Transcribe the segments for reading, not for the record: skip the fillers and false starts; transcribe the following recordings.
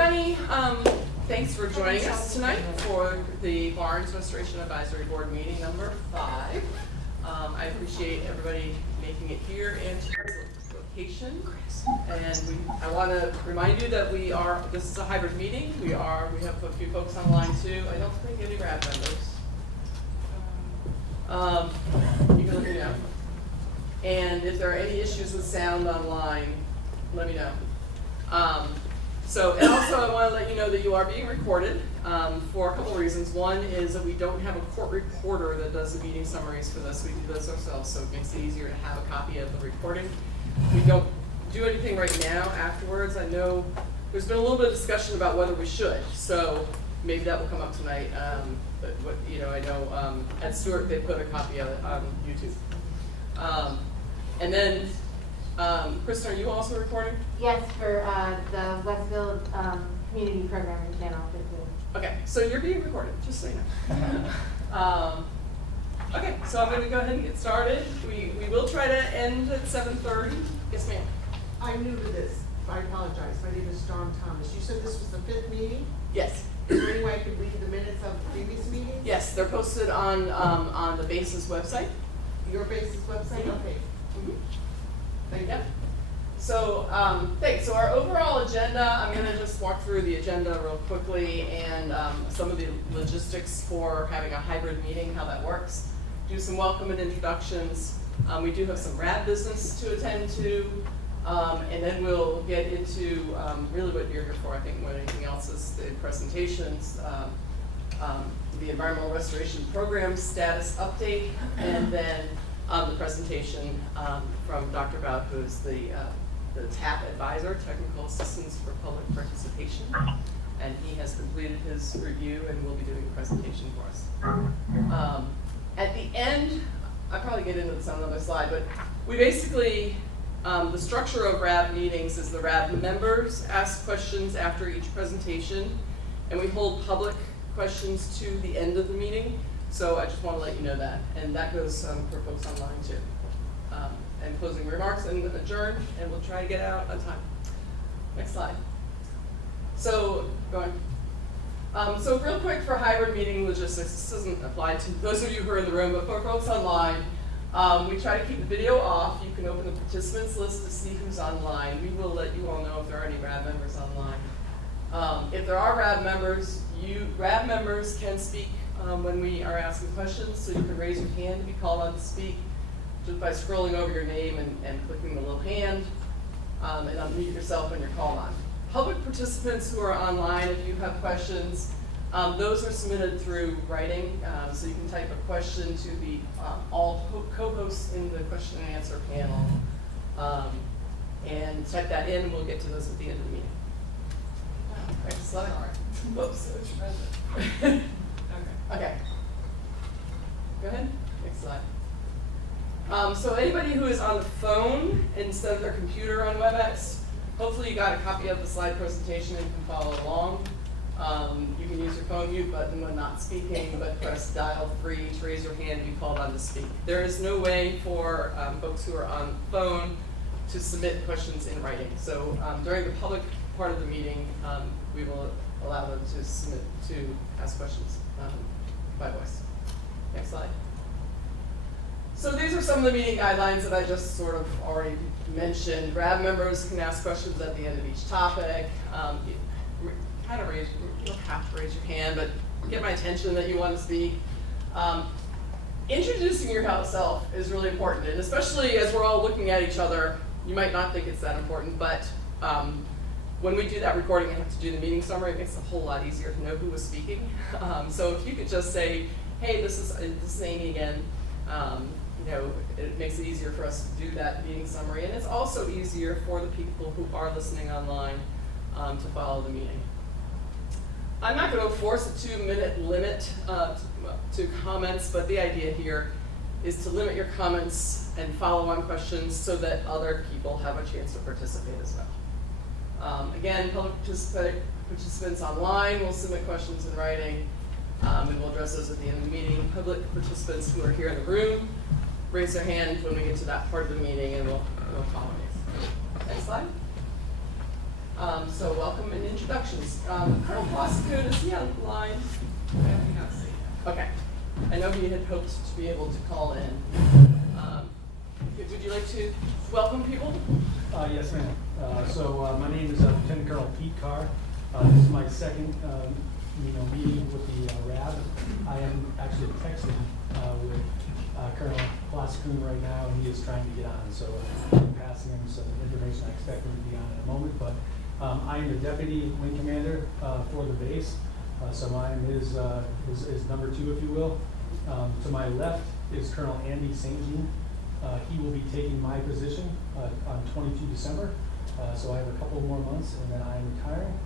everybody. Thanks for joining us tonight for the Barnes Restoration Advisory Board meeting number 5. I appreciate everybody making it here and to our location. And I want to remind you that this is a hybrid meeting. We have a few folks online too. I don't think any RAB members. You can let me know. And if there are any issues with sound online, let me know. And also I want to let you know that you are being recorded for a couple of reasons. One is that we don't have a court reporter that does the meeting summaries for this. We do this ourselves, so it makes it easier to have a copy of the recording. We don't do anything right now afterwards. I know there's been a little bit of discussion about whether we should, so maybe that will come up tonight. But I know at Stewart they put a copy of it on YouTube. And then, Kristen, are you also recording? Yes, for the Westfield Community Programming Channel. Okay, so you're being recorded, just so you know. Okay, so I'm going to go ahead and get started. We will try to end at 7:30. Yes, ma'am. I'm new to this. I apologize. My name is Dawn Thomas. You said this was the 5th meeting? Yes. Is there any way I could read the minutes of the previous meetings? Yes, they're posted on the BASES website. Your BASES website? Okay. Thank you. Yep. So, thanks. So our overall agenda, I'm going to just walk through the agenda real quickly and some of the logistics for having a hybrid meeting, how that works. Do some welcome and introductions. We do have some RAB business to attend to, and then we'll get into really what you're here for. I think more than anything else is the presentations, the Environmental Restoration Program status update, and then the presentation from Dr. Bout, who is the TAP advisor, Technical Assistance for Public Participation, and he has completed his review and will be doing a presentation for us. At the end, I'll probably get into this on another slide, but we basically, the structure of RAB meetings is the RAB members ask questions after each presentation, and we hold public questions to the end of the meeting. So I just want to let you know that, and that goes for folks online too. And closing remarks and adjourn, and we'll try to get out on time. Next slide. So, going. So real quick for hybrid meeting logistics, this doesn't apply to those of you who are in the room, but for folks online, we try to keep the video off. You can open the participants list to see who's online. We will let you all know if there are any RAB members online. If there are RAB members, RAB members can speak when we are asking questions, so you can raise your hand to be called on to speak just by scrolling over your name and clicking the little hand, and unmute yourself when you're called on. Public participants who are online, if you have questions, those are submitted through writing, so you can type a question to the all co-hosts in the question and answer panel, and type that in, and we'll get to those at the end of the meeting. Next slide. Whoops. Okay. Go ahead. Next slide. So anybody who is on the phone instead of their computer on WebEx, hopefully you got a copy of the slide presentation and you can follow along. You can use your phone mute button when not speaking, but press dial 3 to raise your hand and be called on to speak. There is no way for folks who are on the phone to submit questions in writing. So during the public part of the meeting, we will allow them to ask questions by voice. Next slide. So these are some of the meeting guidelines that I just sort of already mentioned. RAB members can ask questions at the end of each topic. You don't have to raise your hand, but get my attention that you want to speak. Introducing yourself is really important, and especially as we're all looking at each other, you might not think it's that important, but when we do that recording and have to do the meeting summary, it makes it a whole lot easier to know who was speaking. So if you could just say, hey, this is Amy again, it makes it easier for us to do that meeting summary, and it's also easier for the people who are listening online to follow the meeting. I'm not going to force a 2-minute limit to comments, but the idea here is to limit your comments and follow-on questions so that other people have a chance to participate as well. Again, public participants online will submit questions in writing, and we'll address those at the end of the meeting. Public participants who are here in the room, raise their hand when we get to that part of the meeting, and we'll call on you. Next slide. So welcome and introductions. Colonel Ploskun, is he online? I do not see him. Okay. I know he had hoped to be able to call in. Would you like to welcome people? Yes, ma'am. My name is Lieutenant Colonel Pete Carr. This is my second, meeting with the RAB. I am actually texting with Colonel Ploskun right now, and he is trying to get on. So I'm passing him some information. I expect him to be on in a moment. But I am the deputy wing commander for the base. So I am his number 2, if you will. To my left is Colonel Andy St. Jean. He will be taking my position on 22 December. So I have a couple more months, and then I am retiring.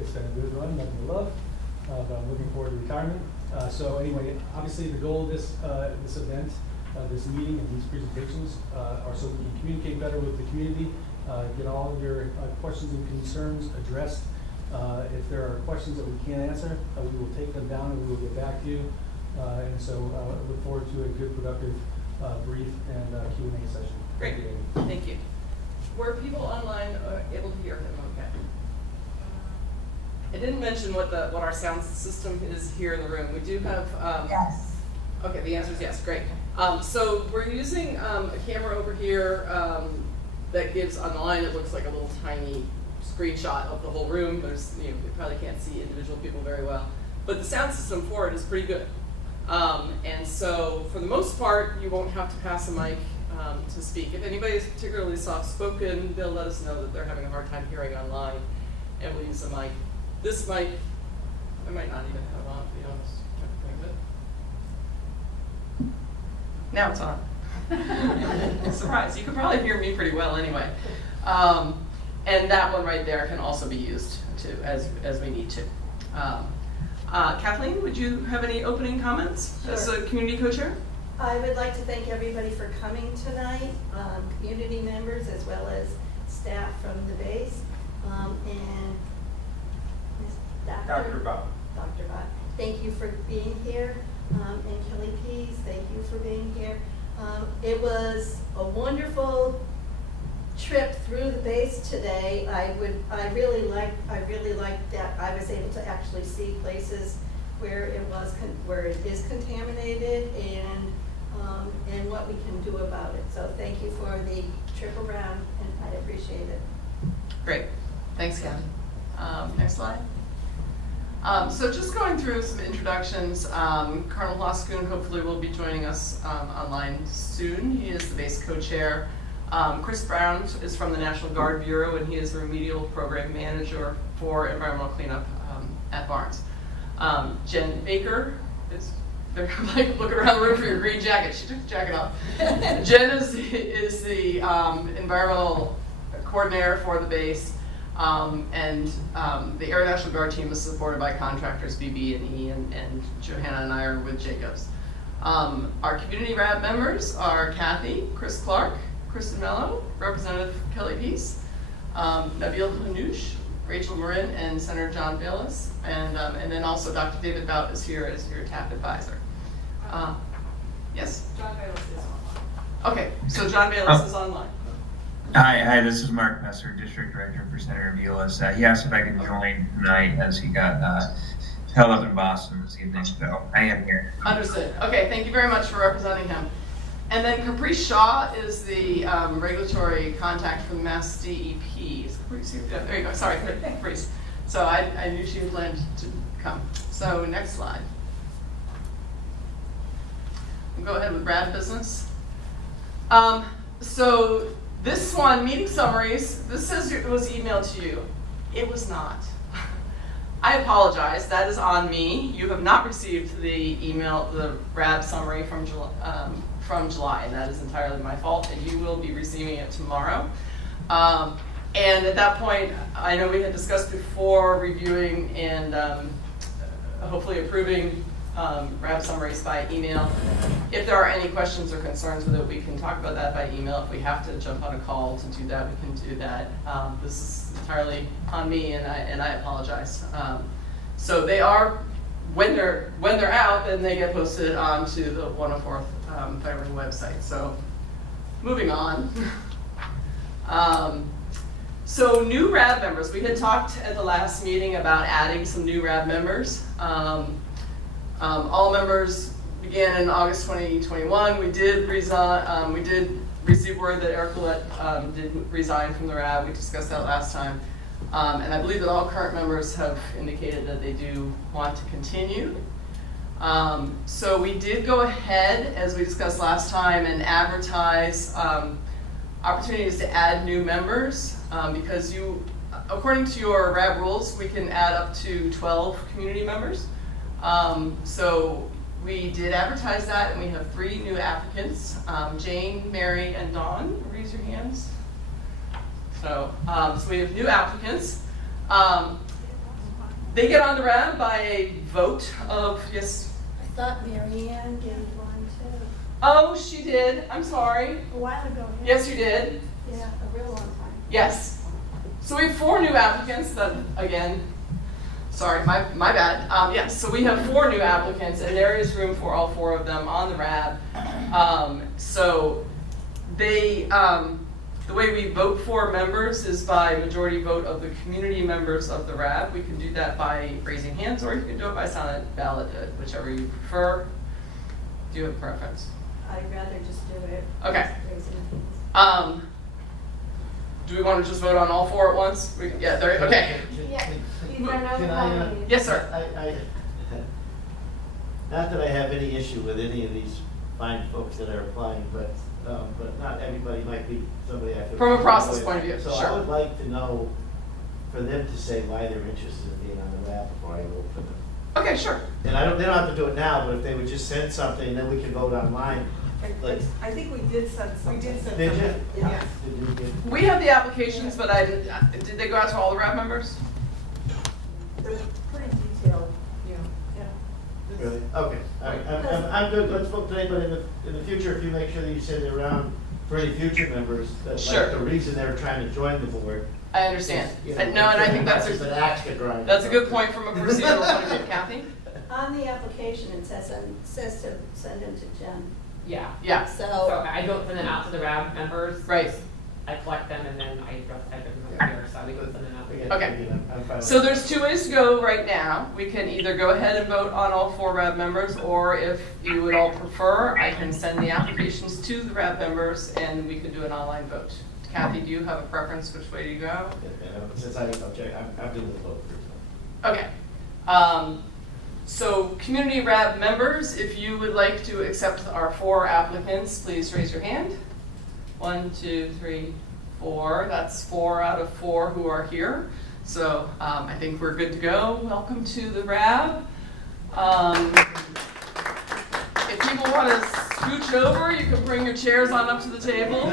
It's been a good run, nothing to love, but I'm looking forward to retirement. So anyway, obviously the goal of this event, this meeting, and these presentations are so we can communicate better with the community, get all of your questions and concerns addressed. If there are questions that we can't answer, we will take them down and we will get back to you. And so I look forward to a good, productive brief and Q&A session. Great, thank you. Were people online able to hear him okay? I didn't mention what our sound system is here in the room. We do have, Yes. okay, the answer is yes, great. So we're using a camera over here that gives online, it looks like a little tiny screenshot of the whole room. There's, you probably can't see individual people very well, but the sound system for it is pretty good. And so for the most part, you won't have to pass a mic to speak. If anybody is particularly soft-spoken, they'll let us know that they're having a hard time hearing online, and we'll use a mic. This mic, I might not even have on, to be honest. Now it's on. Surprise, you can probably hear me pretty well anyway. And that one right there can also be used too, as we need to. Kathleen, would you have any opening comments as a community co-chair? I would like to thank everybody for coming tonight, community members as well as staff from the base, and Dr. Bob. Dr. Bob, thank you for being here, and Kelly Pease, thank you for being here. It was a wonderful trip through the base today. I really liked that I was able to actually see places where it is contaminated and what we can do about it. So thank you for the trip around, and I appreciate it. Great, thanks, Kathy. Next slide. So just going through some introductions, Colonel Ploskun hopefully will be joining us online soon. He is the base co-chair. Chris Brown is from the National Guard Bureau, and he is the remedial program manager for environmental cleanup at Barnes. Jen Baker is, they're like looking around the room for your green jacket. She took the jacket off. Jen is the environmental coordinator for the base. The Air National Guard team is supported by contractors BB&E, and Johanna and I are with Jacobs. Our community RAB members are Kathy, Chris Clark, Kristen Mello, Representative Kelly Peace, Nabil Hanoush, Rachel Marin, and Senator John Bayless, and then also Dr. David Bout is here as your TAP advisor. Yes? John Bayless is online. Okay, so John Bayless is online. Hi, this is Mark Messer, District Director for Senator Vilas. He asked if I could join tonight as he got held up in Boston this evening, so I am here. Understood. Okay, thank you very much for representing him. And then Caprice Shaw is the regulatory contact for the Mass DEP. Is Caprice here? Yeah, there you go. Sorry, Caprice. So I knew she had planned to come. So next slide. We'll go ahead with RAB business. So this one, meeting summaries, this says it was emailed to you. It was not. I apologize, that is on me. You have not received the email, the RAB summary from July, and that is entirely my fault, and you will be receiving it tomorrow. And at that point, I know we had discussed before reviewing and hopefully approving RAB summaries by email. If there are any questions or concerns with it, we can talk about that by email. If we have to jump on a call to do that, we can do that. This is entirely on me, and I apologize. So they are, when they're out, then they get posted onto the 104th Fireman website. So moving on. So new RAB members, we had talked at the last meeting about adding some new RAB members. All members began in August 2021. We did resign. We did receive word that Eric Willett did resign from the RAB. We discussed that last time. And I believe that all current members have indicated that they do want to continue. So we did go ahead, as we discussed last time, and advertise opportunities to add new members because according to your RAB rules, we can add up to 12 community members. So we did advertise that, and we have 3 new applicants, Jane, Mary, and Dawn. Raise your hands. So we have new applicants. They get on the RAB by a vote of, yes? I thought Mary Ann gave one too. Oh, she did. I'm sorry. A while ago. Yes, you did. Yeah, a real long time. Yes. So we have 4 new applicants that, again, sorry, my bad. Yes, so we have 4 new applicants, and there is room for all 4 of them on the RAB. So they, the way we vote for members is by majority vote of the community members of the RAB. We can do that by raising hands, or you can do it by silent ballot, whichever you prefer. Do you have a preference? I'd rather just do it. Okay. Raising hands. Do we want to just vote on all 4 at once? Yeah, there, okay. Yeah, these are no Can I, nominees. Yes, sir. Not that I have any issue with any of these fine folks that are applying, but not everybody might be somebody I feel. From a process point of view, So sure. I would like to know, for them to say why they're interested in being on the RAB before I vote for them. Okay, sure. And they don't have to do it now, but if they would just send something, then we can vote online. Like, I think we did send something. We did send did something. you? Yes. Did you get? We have the applications, but did they go out to all the RAB members? They're pretty detailed, yeah. Really? Okay, I'm good, let's vote today, but in the future, if you make sure that you send it around for any future members, that's Sure. like the reason they're trying to join the board. I understand. You know, And no, and I think that's just an axe to grind. that's a good point from a procedural point of view. Kathy? On the application, it says to send them to Jen. Yeah. Yeah. So I don't send it out to the RAB members. Right. I collect them and then I address everyone over here, so we go send them out. Okay. I'm fine with So it. there's 2 ways to go right now. We can either go ahead and vote on all 4 RAB members, or if you would all prefer, I can send the applications to the RAB members and we can do an online vote. Kathy, do you have a preference which way do you go? Since I object, I'm good with vote for it. Okay. So community RAB members, if you would like to accept our 4 applicants, please raise your hand. 1, 2, 3, 4. That's 4 out of 4 who are here. So I think we're good to go. Welcome to the RAB. If people want to scooch over, you can bring your chairs on up to the table.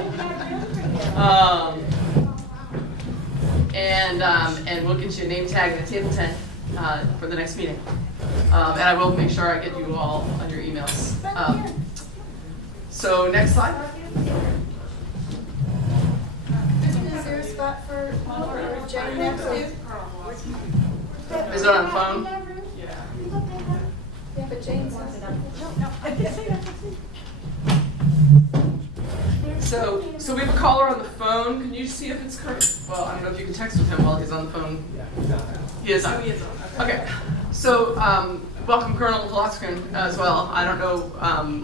And we'll get you a name tag at table 10 for the next meeting. And I will make sure I get you all on your emails. So next slide. Is there a spot for Jen next to? Is it on the phone? Yeah, but Jane's not. So we have a caller on the phone. Can you see if it's correct? Well, I don't know if you can text with him while he's on the phone. Yeah, he's on that. He is on. Okay. So welcome Colonel Voloskrin as well. I don't know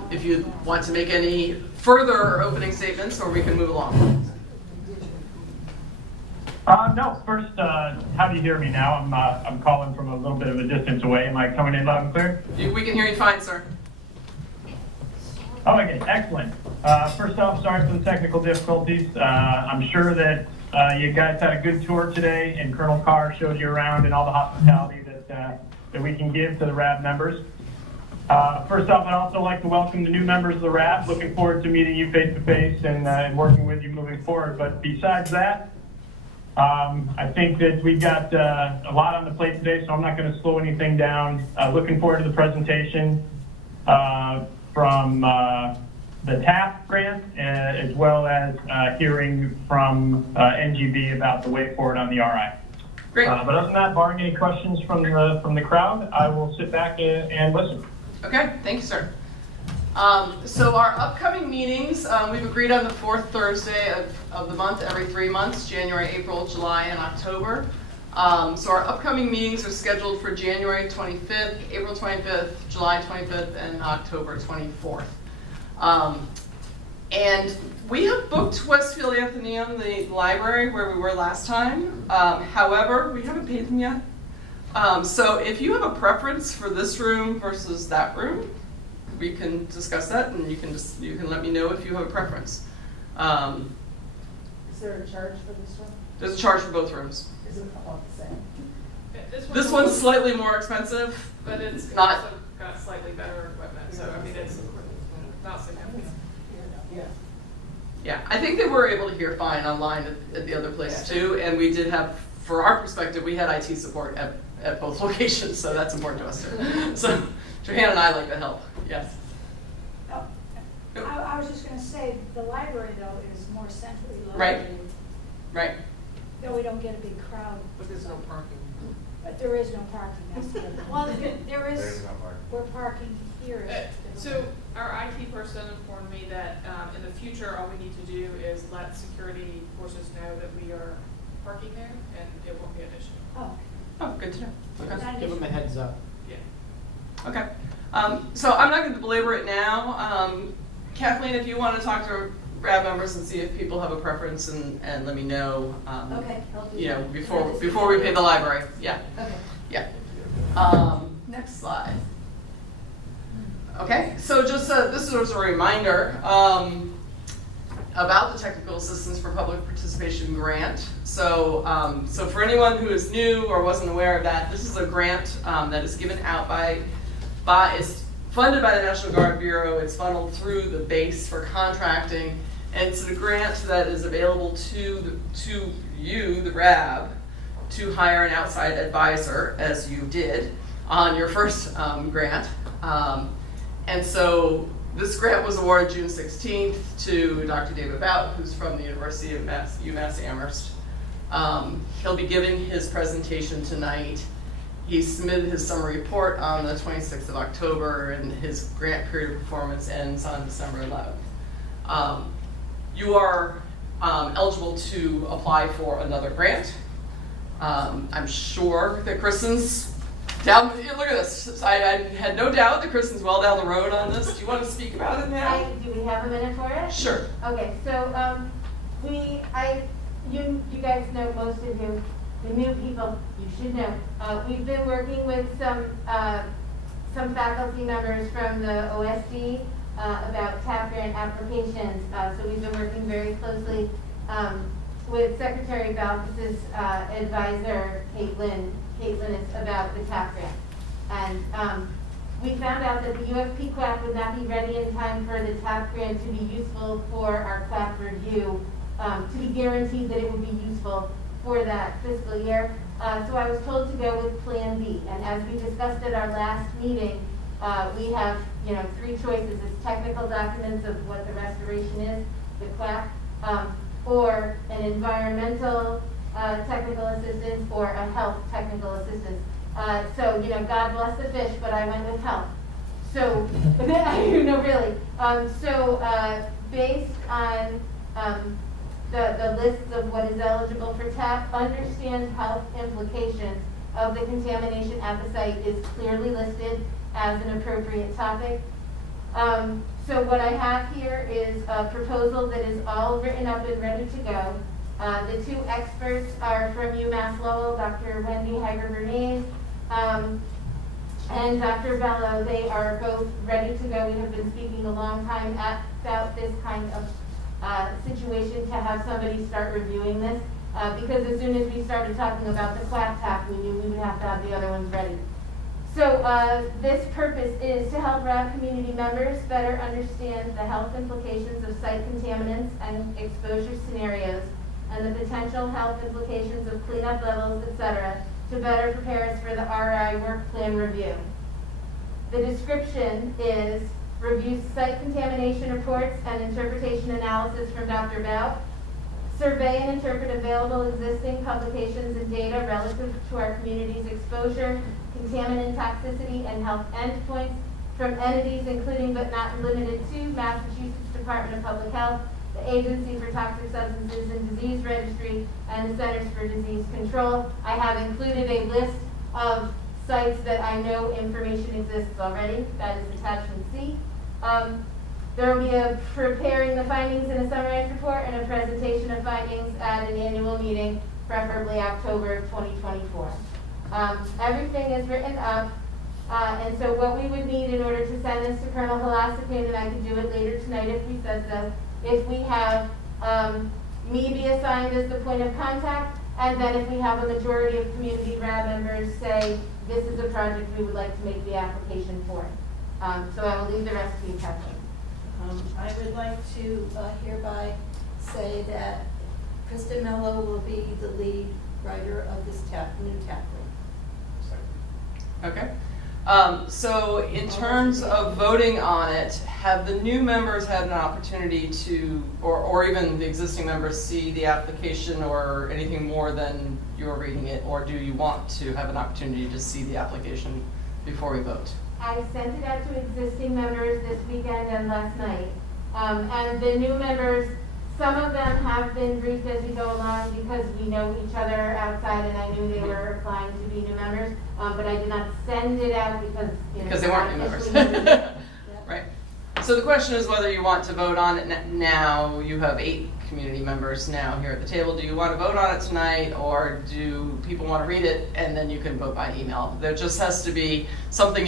if you want to make any further opening statements, or we can move along. No. First, how do you hear me now? I'm calling from a little bit of a distance away. Am I coming in loud and clear? We can hear you fine, sir. Oh, okay, excellent. First off, sorry for the technical difficulties. I'm sure that you guys had a good tour today, and Colonel Carr showed you around and all the hospitality that we can give to the RAB members. First off, I'd also like to welcome the new members of the RAB. Looking forward to meeting you face to face and working with you moving forward. But besides that, I think that we've got a lot on the plate today, so I'm not going to slow anything down. Looking forward to the presentation from the TAP grant, as well as hearing from NGB about the way forward on the RI. Great. But other than that, barring any questions from the crowd, I will sit back and listen. Okay, thank you, sir. So our upcoming meetings, we've agreed on the fourth Thursday of the month, every 3 months, January, April, July, and October. So our upcoming meetings are scheduled for January 25th, April 25th, July 25th, and October 24th. And we have booked Westfield Athenaeum, the library, where we were last time. However, we haven't paid them yet. So if you have a preference for this room versus that room, we can discuss that, and you can let me know if you have a preference. Is there a charge for this one? There's a charge for both rooms. Is it about the same? This one's slightly more expensive, But it's not. also got slightly better equipment, so I mean, it's not significant. Yeah. Yeah, I think they were able to hear fine online at the other place too, and we did have, for our perspective, we had IT support at both locations, so that's important to us too. So Johanna and I like the help, yes. Oh, I was just gonna say, the library though is more centrally located. Right. Right. Though we don't get a big crowd, But there's no parking. but there is no parking, that's the other. Well, there is, we're parking here. So our IT person informed me that in the future, all we need to do is let security forces know that we are parking there, and it won't be an issue. Oh, Oh, good to know. Okay. not an Give them a issue. heads up. Yeah. Okay. So I'm not going to belabor it now. Kathleen, if you want to talk to RAB members and see if people have a preference, and let me know. Okay, I'll do You know, that. before we pay the library. Yeah. Okay. Yeah. Next slide. Okay, so just this was a reminder about the Technical Assistance for Public Participation grant. So, so for anyone who is new or wasn't aware of that, this is a grant that is given out it's funded by the National Guard Bureau. It's funneled through the base for contracting, and it's a grant that is available to you, the RAB, to hire an outside advisor, as you did on your first grant. And so this grant was awarded June 16th to Dr. David Bout, who's from the University of UMass Amherst. He'll be giving his presentation tonight. He submitted his summary report on the 26th of October, and his grant period of performance ends on December 11th. You are eligible to apply for another grant. I'm sure that Kristen's down, look at this. I had no doubt that Kristen's well down the road on this. Do you want to speak about it now? Do we have a minute for it? Sure. Okay, so, you guys know, most of you, the new people, you should know. We've been working with some faculty members from the OSD about TAP grant applications. So we've been working very closely with Secretary Baltus's advisor, Caitlin is about the TAP grant. And we found out that the UFP CLAP would not be ready in time for the TAP grant to be useful for our CLAP review, to be guaranteed that it would be useful for that fiscal year. So I was told to go with Plan B. And as we discussed at our last meeting, we have, 3 choices. It's technical documents of what the restoration is, the CLAP, or an environmental technical assistance, or a health technical assistance. So, God bless the fish, but I went with health. So, no, really. Based on the lists of what is eligible for TAP, understand health implications of the contamination at the site is clearly listed as an appropriate topic. So what I have here is a proposal that is all written up and ready to go. The 2 experts are from UMass Lowell, Dr. Wendy Hager-Bernays, and Dr. Bello. They are both ready to go. We have been speaking a long time about this kind of situation, to have somebody start reviewing this, because as soon as we started talking about the CLAP TAP, we knew we would have to have the other ones ready. So this purpose is to help RAB community members better understand the health implications of site contaminants and exposure scenarios, and the potential health implications of cleanup levels, etc., to better prepare us for the RI work plan review. The description is: review site contamination reports and interpretation analysis from Dr. Bout, survey and interpret available existing publications and data relative to our community's exposure, contaminant toxicity, and health endpoints, from entities including but not limited to Massachusetts Department of Public Health, the Agency for Toxic Substances and Disease Registry, and the Centers for Disease Control. I have included a list of sites that I know information exists already. That is attachment C. There will be a preparing the findings in a summarized report and a presentation of findings at an annual meeting, preferably October of 2024. Everything is written up, and so what we would need in order to send this to Colonel Halasapin, and I can do it later tonight if we said so, if we have me be assigned as the point of contact, and then if we have a majority of community RAB members say, this is a project we would like to make the application for. So I will leave the rest to you, Kathleen. I would like to hereby say that Kristen Mello will be the lead writer of this new TAP grant. Okay. So in terms of voting on it, have the new members had an opportunity to, or even the existing members, see the application or anything more than you're reading it, or do you want to have an opportunity to see the application before we vote? I sent it out to existing members this weekend and last night. And the new members, some of them have been briefed as we go along because we know each other outside and I knew they were applying to be new members. But I did not send it out because, Because they weren't new members. Right. So the question is whether you want to vote on it now. You have 8 community members now here at the table. Do you want to vote on it tonight, or do people want to read it and then you can vote by email? There just has to be something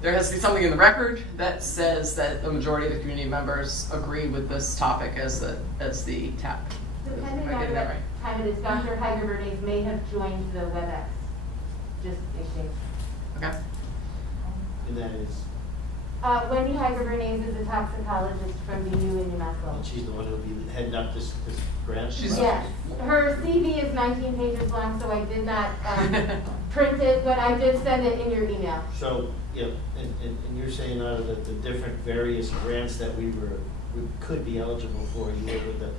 there has to be something in the record that says that the majority of the community members agree with this topic as the TAP. Depending Am I on getting that what right? time it is, Dr. Heiger-Bernays may have joined the WebEx, just in case. Okay. And that is, Wendy Heiger-Bernays is a toxicologist from BU in New Mexico. and she's the one who'll be heading up this grant? Yes, her CV is 19 pages long, so I did not print it, but I did send it in your email. So, yeah, and you're saying out of the different various grants that we could be eligible for, you went with the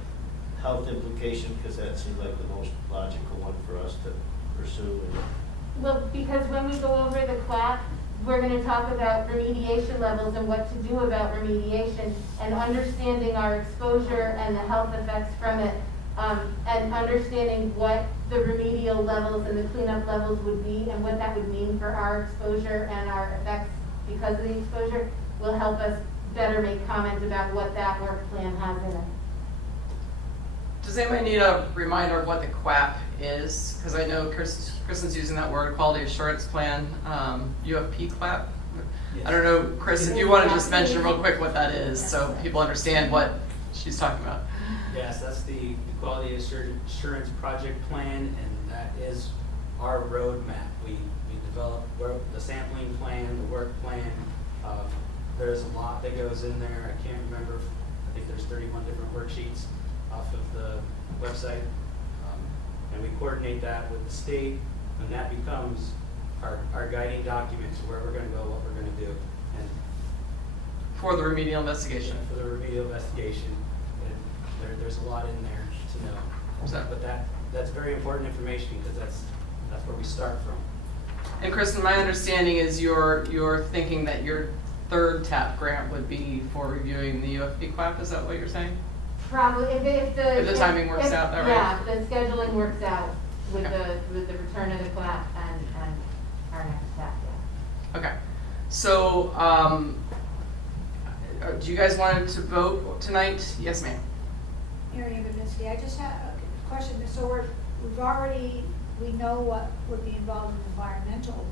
health implication, because that seemed like the most logical one for us to pursue. Well, because when we go over the CLAP, we're going to talk about remediation levels and what to do about remediation, and understanding our exposure and the health effects from it, and understanding what the remedial levels and the cleanup levels would be and what that would mean for our exposure and our effects because of the exposure will help us better make comments about what that work plan has in it. Does anybody need a reminder of what the QAP is? Because I know Kristen's using that word, Quality Assurance Plan. You have PQAP? I don't know, Chris, if you want to just mention real quick what that is so people understand what she's talking about. Yes, that's the Quality Assurance Project Plan, and that is our roadmap. We develop the sampling plan, the work plan. There's a lot that goes in there. I can't remember, I think there's 31 different worksheets off of the website. And we coordinate that with the state, and that becomes our guiding documents, where we're going to go, what we're going to do. And For the remedial investigation. for the remedial investigation, and there's a lot in there to know. But that's very important information, because that's where we start from. And Kristen, my understanding is you're thinking that your third TAP grant would be for reviewing the UFP QAP, is that what you're saying? Probably, if the timing works out, that right? Yeah, if the scheduling works out with Okay. the return of the class and our next step, yeah. Okay. So, do you guys want to vote tonight? Yes, ma'am. Mary Babinski, I just have a question. So we know what would be involved in environmental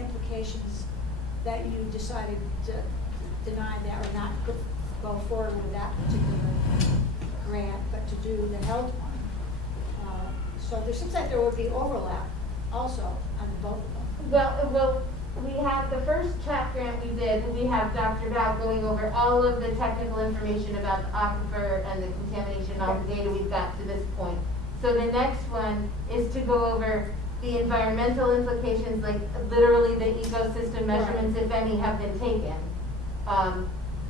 implications, that you decided to deny that or not go forward with that particular grant, but to do the health one. So there seems like there would be overlap also on both of them. Well, we have the first TAP grant we did, we have Dr. Val going over all of the technical information about the aquifer and the contamination, all the data we've got to this point. So the next one is to go over the environmental implications, like literally the ecosystem measurements, if any, have been taken.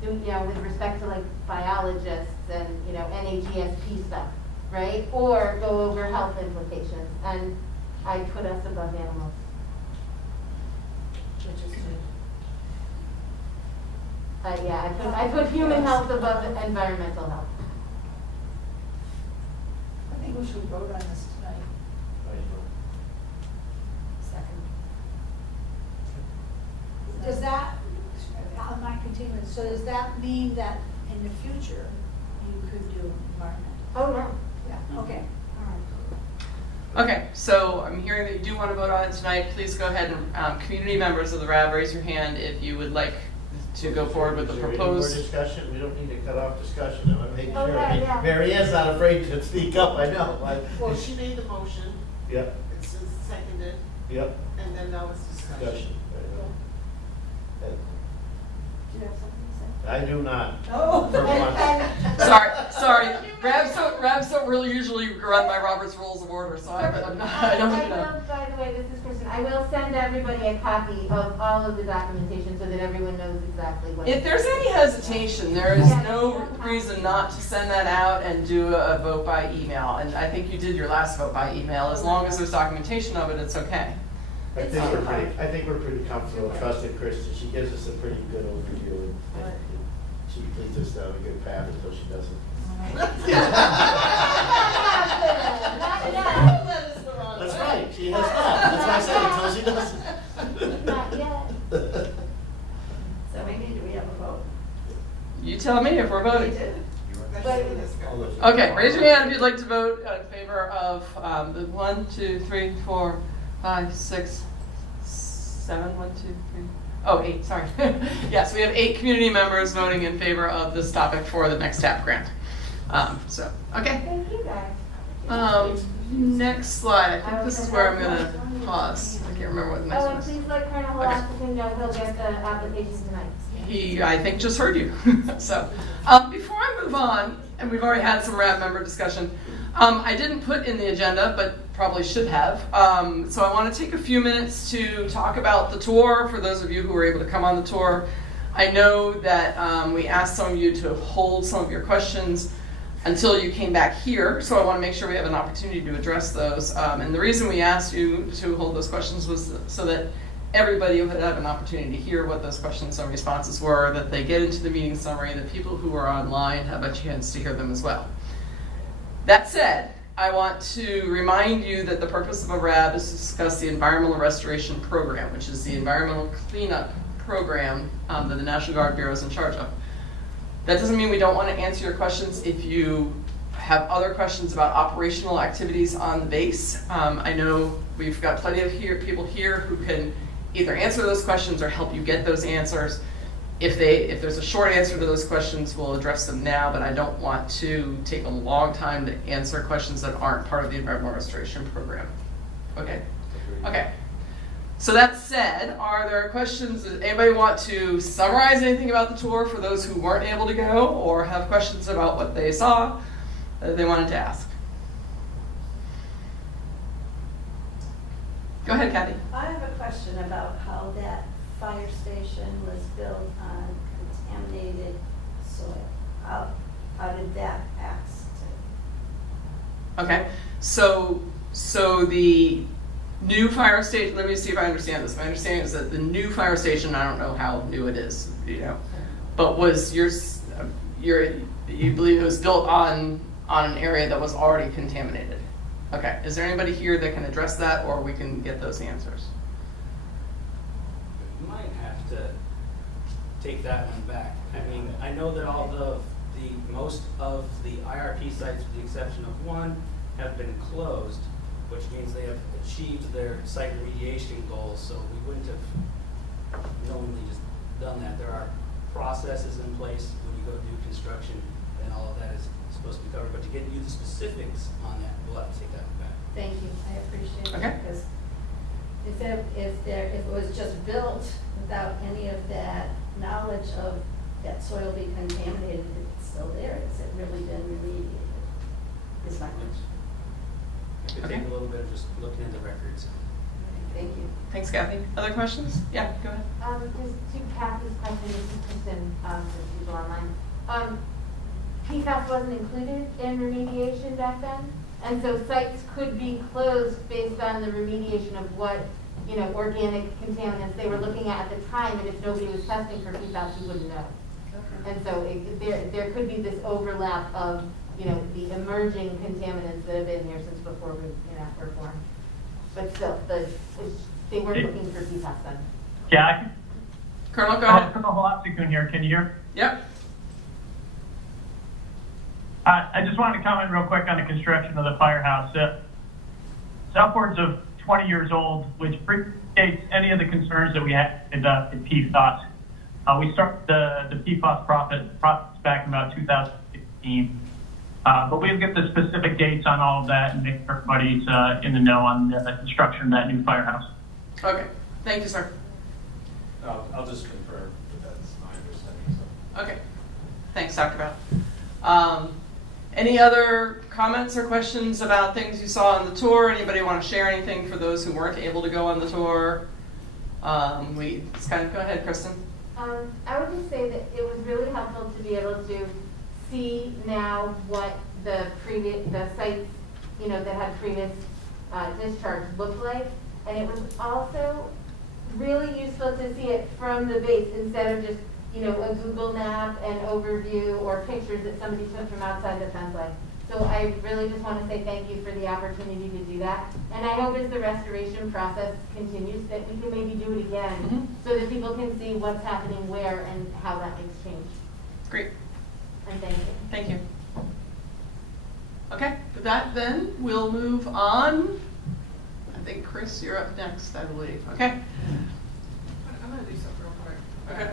With respect to like biologists and, NAGSP stuff, right? Or go over health implications. And I put us above animals. Which is good. Yeah, I put human health above environmental health. I think we should vote on this tonight. Second. Does that, I'm not continuing, so does that mean that in the future you could do environmental? Oh, no. Yeah, okay, all right. Okay, so I'm hearing that you do want to vote on it tonight. Please go ahead and, community members of the RAB, raise your hand if you would like to go forward with the Is there any proposed. more discussion? We don't need to cut off discussion, I want to make sure. Okay, yeah. Mary Ann's not afraid to speak up, I know. Well, she made the motion, Yep, it's seconded, yep, and then now it's discussion. discussion. Do you have something to say? I do not. Oh. For once. Sorry, RABs don't really usually run by Robert's Rules of Order, so I don't know. I will, by the way, this is Kristen, I will send everybody a copy of all of the documentation so that everyone knows exactly what. If there's any hesitation, there is no reason not to send that out and do a vote by email. And I think you did your last vote by email. As long as there's documentation of it, it's okay. I think we're pretty comfortable trusting Kristen. She gives us a pretty good overview, and she leads us down a good path until she doesn't. Not yet. That's right, she has not. That's why I said until she doesn't. Not yet. So Amy, do we have a vote? You tell me if we're We voting. did. All those- Okay, raise your hand if you'd like to vote in favor of the 1, 2, 3, 4, 5, 6, 7, 1, 2, 3. Oh, 8, sorry. Yes, we have 8 community members voting in favor of this topic for the next TAP grant. Okay. Thank you, guys. Next slide. I think this is where I'm gonna pause. I can't remember what the next Oh, one and is. please let Colonel Holastican know he'll get the application tonight. He, I think, just heard you. So, before I move on, and we've already had some RAB member discussion, I didn't put in the agenda, but probably should have. So I want to take a few minutes to talk about the tour for those of you who were able to come on the tour. I know that we asked some of you to hold some of your questions until you came back here, so I want to make sure we have an opportunity to address those. And the reason we asked you to hold those questions was so that everybody would have an opportunity to hear what those questions and responses were, that they get into the meeting summary, that people who are online have a chance to hear them as well. That said, I want to remind you that the purpose of a RAB is to discuss the Environmental Restoration Program, which is the environmental cleanup program that the National Guard Bureau is in charge of. That doesn't mean we don't want to answer your questions if you have other questions about operational activities on the base. I know we've got plenty of people here who can either answer those questions or help you get those answers. If there's a short answer to those questions, we'll address them now, but I don't want to take a long time to answer questions that aren't part of the Environmental Restoration Program. Okay? Okay. So that said, are there questions? Does anybody want to summarize anything about the tour for those who weren't able to go, or have questions about what they saw that they wanted to ask? Go ahead, Kathy. I have a question about how that fire station was built on contaminated soil. How did that accident? Okay, so the new fire station, let me see if I understand this. My understanding is that the new fire station, I don't know how new it is, but was you believe it was built on an area that was already contaminated? Okay, is there anybody here that can address that, or we can get those answers? You might have to take that one back. I mean, I know that all most of the IRP sites, with the exception of one, have been closed, which means they have achieved their site remediation goals, so we wouldn't have knowingly just done that. There are processes in place when you go do construction, and all of that is supposed to be covered, but to get you the specifics on that, we'll have to take that one back. Thank you, I appreciate it. Okay. Because if it was just built without any of that knowledge of that soil being contaminated, it's still there, has it really been remediated? Is my question. It could Okay. take a little bit of just looking at the records. Thank you. Thanks, Kathy. Other questions? Yeah, go ahead. Just to Kathy's question, this is Kristen, for people online. PFAS wasn't included in remediation back then, And so sites could be closed based on the remediation of what, you know, organic contaminants they were looking at the time, and if nobody was testing for PFAS, you wouldn't know. And so there could be this overlap of, you know, the emerging contaminants that have been here since before we, you know, were formed. But still, they weren't looking for PFAS then. Yeah. Colonel, go ahead. Colonel Holopsikun here. Can you hear? Yep. I just wanted to comment real quick on the construction of the firehouse. It's upwards of 20 years old, which predates any of the concerns that we had in PFAS. We started the PFAS process back in about 2016. But we'll get the specific dates on all of that and make sure everybody's in the know on the construction of that new firehouse. Okay, thank you, sir. I'll just confirm that that's my understanding. So. Okay, thanks, Dr. Bell. Any other comments or questions about things you saw on the tour? Anybody want to share anything for those who weren't able to go on the tour? Just kind of go ahead, Kristen. I would just say that it was really helpful to be able to see now what the sites, you know, that had previous discharge looked like, and it was also really useful to see it from the base instead of just, you know, a Google map and overview or pictures that somebody took from outside the fence line. So I really just want to say thank you for the opportunity to do that. And I hope as the restoration process continues that we can maybe do it again so that people can see what's happening where and how that makes change. Great. And thank you. Thank you. Okay, with that then, we'll move on. I think, Chris, you're up next, I believe. Okay. I'm gonna do something real quick. Okay.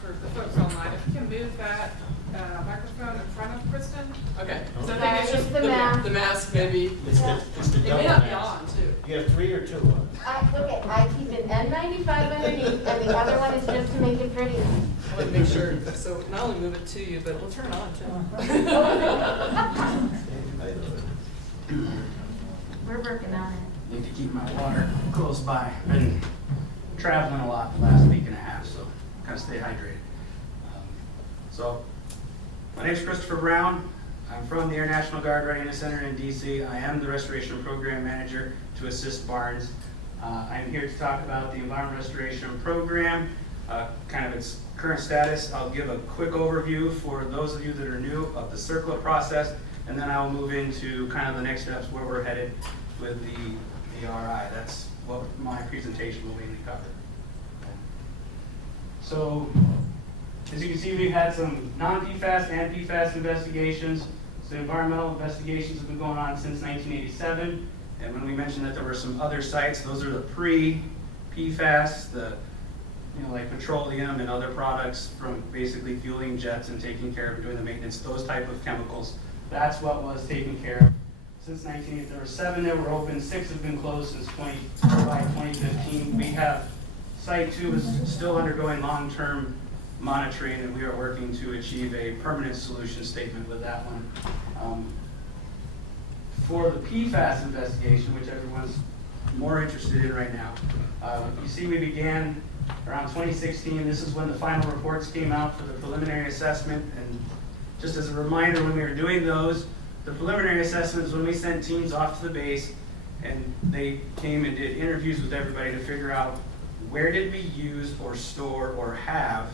For the folks online, if you can move that microphone in front of Kristen. Okay. So I Sorry, think it's just it's the mask. The mask, maybe. It's the It double may not be mask. on, too. You have 3 or 2 on? I keep an N95 underneath, and the other one is just to make it pretty. I want to make sure, so not only move it to you, but we'll turn it on, too. We're working on it. Need to keep my water close by. Been traveling a lot the last week and a half, so kind of stay hydrated. So, my name's Christopher Brown. I'm from the Air National Guard Readiness Center in DC. I am the Restoration Program Manager to assist Barnes. I'm here to talk about the Environment Restoration Program, kind of its current status. I'll give a quick overview for those of you that are new of the CERCLA process, and then I'll move into kind of the next steps where we're headed with the RI. That's what my presentation will mainly cover. So, as you can see, we've had some non-PFAS and PFAS investigations. So environmental investigations have been going on since 1987. And when we mentioned that there were some other sites, those are the pre-PFAS, like petroleum and other products from basically fueling jets and taking care of doing the maintenance, those type of chemicals. That's what was taken care of. Since 1980, there were 7 that were open, 6 have been closed since July 2015. We have Site 2 is still undergoing long-term monitoring, and we are working to achieve a permanent solution statement with that one. For the PFAS investigation, which everyone's more interested in right now, you see we began around 2016. This is when the final reports came out for the preliminary assessment. And just as a reminder, when we were doing those, the preliminary assessments, when we sent teams off to the base, and they came and did interviews with everybody to figure out where did we use or store or have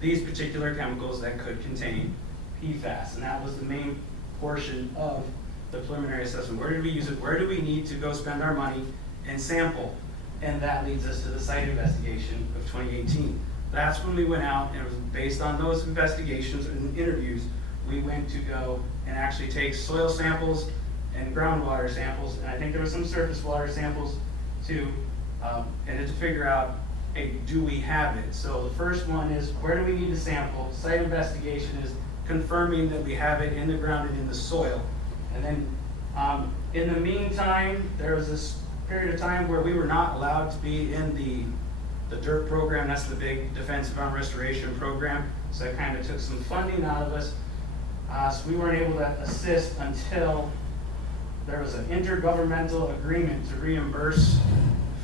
these particular chemicals that could contain PFAS. And that was the main portion of the preliminary assessment. Where did we use it? Where do we need to go spend our money and sample? And that leads us to the site investigation of 2018. That's when we went out, and it was based on those investigations and interviews, we went to go and actually take soil samples and groundwater samples, and I think there were some surface water samples too, and to figure out, hey, do we have it? So the first one is, where do we need to sample? Site investigation is confirming that we have it in the ground and in the soil. And then in the meantime, there was this period of time where we were not allowed to be in the DIRT program. That's the big Defense Environment Restoration program. So it kind of took some funding out of us. So we weren't able to assist until there was an intergovernmental agreement to reimburse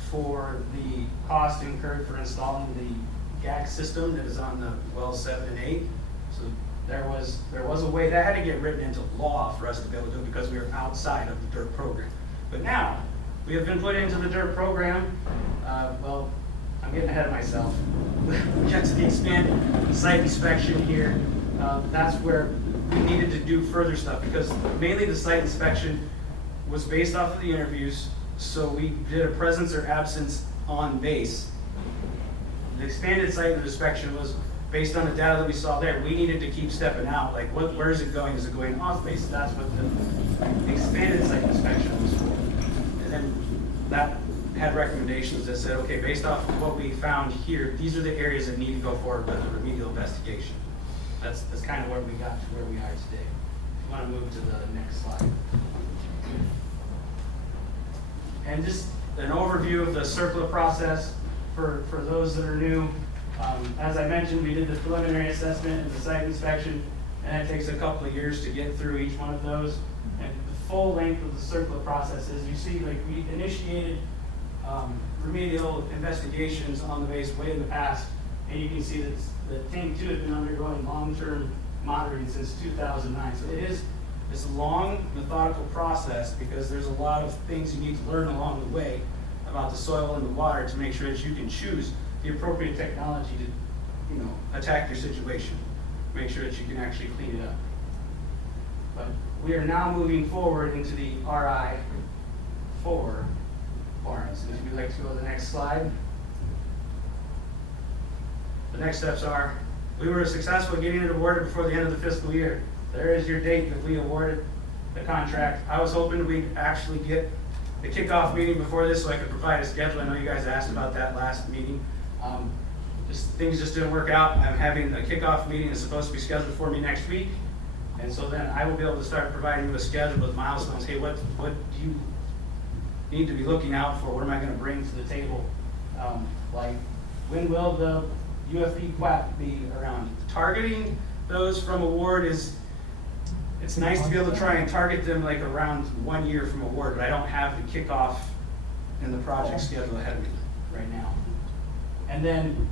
for the cost incurred for installing the GAC system that is on the wells 7 and 8. So there was a way, that had to get written into law for us to be able to do it because we were outside of the DIRT program. But now, we have been put into the DIRT program. Well, I'm getting ahead of myself. We get to the expanded site inspection here. That's where we needed to do further stuff because mainly the site inspection was based off of the interviews. So we did a presence or absence on base. The expanded site inspection was based on the data that we saw there. We needed to keep stepping out. Like, where is it going? Is it going off base? That's what the expanded site inspection was for. And then that had recommendations that said, okay, based off of what we found here, these are the areas that need to go forward with a remedial investigation. That's kind of where we got to where we are today. If you want to move to the next slide. And just an overview of the CERCLA process for those that are new. As I mentioned, we did the preliminary assessment and the site inspection, and it takes a couple of years to get through each one of those. And the full length of the CERCLA process is, you see, like, we initiated remedial investigations on the base way in the past, and you can see that the tank 2 has been undergoing long-term monitoring since 2009. So it's a long, methodical process because there's a lot of things you need to learn along the way about the soil and the water to make sure that you can choose the appropriate technology to, attack your situation. Make sure that you can actually clean it up. But we are now moving forward into the RI4 forums. And if you'd like to go to the next slide. The next steps are, we were successful in getting it awarded before the end of the fiscal year. There is your date that we awarded the contract. I was hoping we'd actually get the kickoff meeting before this so I could provide a schedule. I know you guys asked about that last meeting. Things just didn't work out. I'm having a kickoff meeting that's supposed to be scheduled for me next week. And so then I will be able to start providing you a schedule with milestones. Hey, what do you need to be looking out for? What am I going to bring to the table? Like, when will the UFB QAP be around? Targeting those from award it's nice to be able to try and target them like around 1 year from award, but I don't have the kickoff in the project schedule ahead of me right now. And then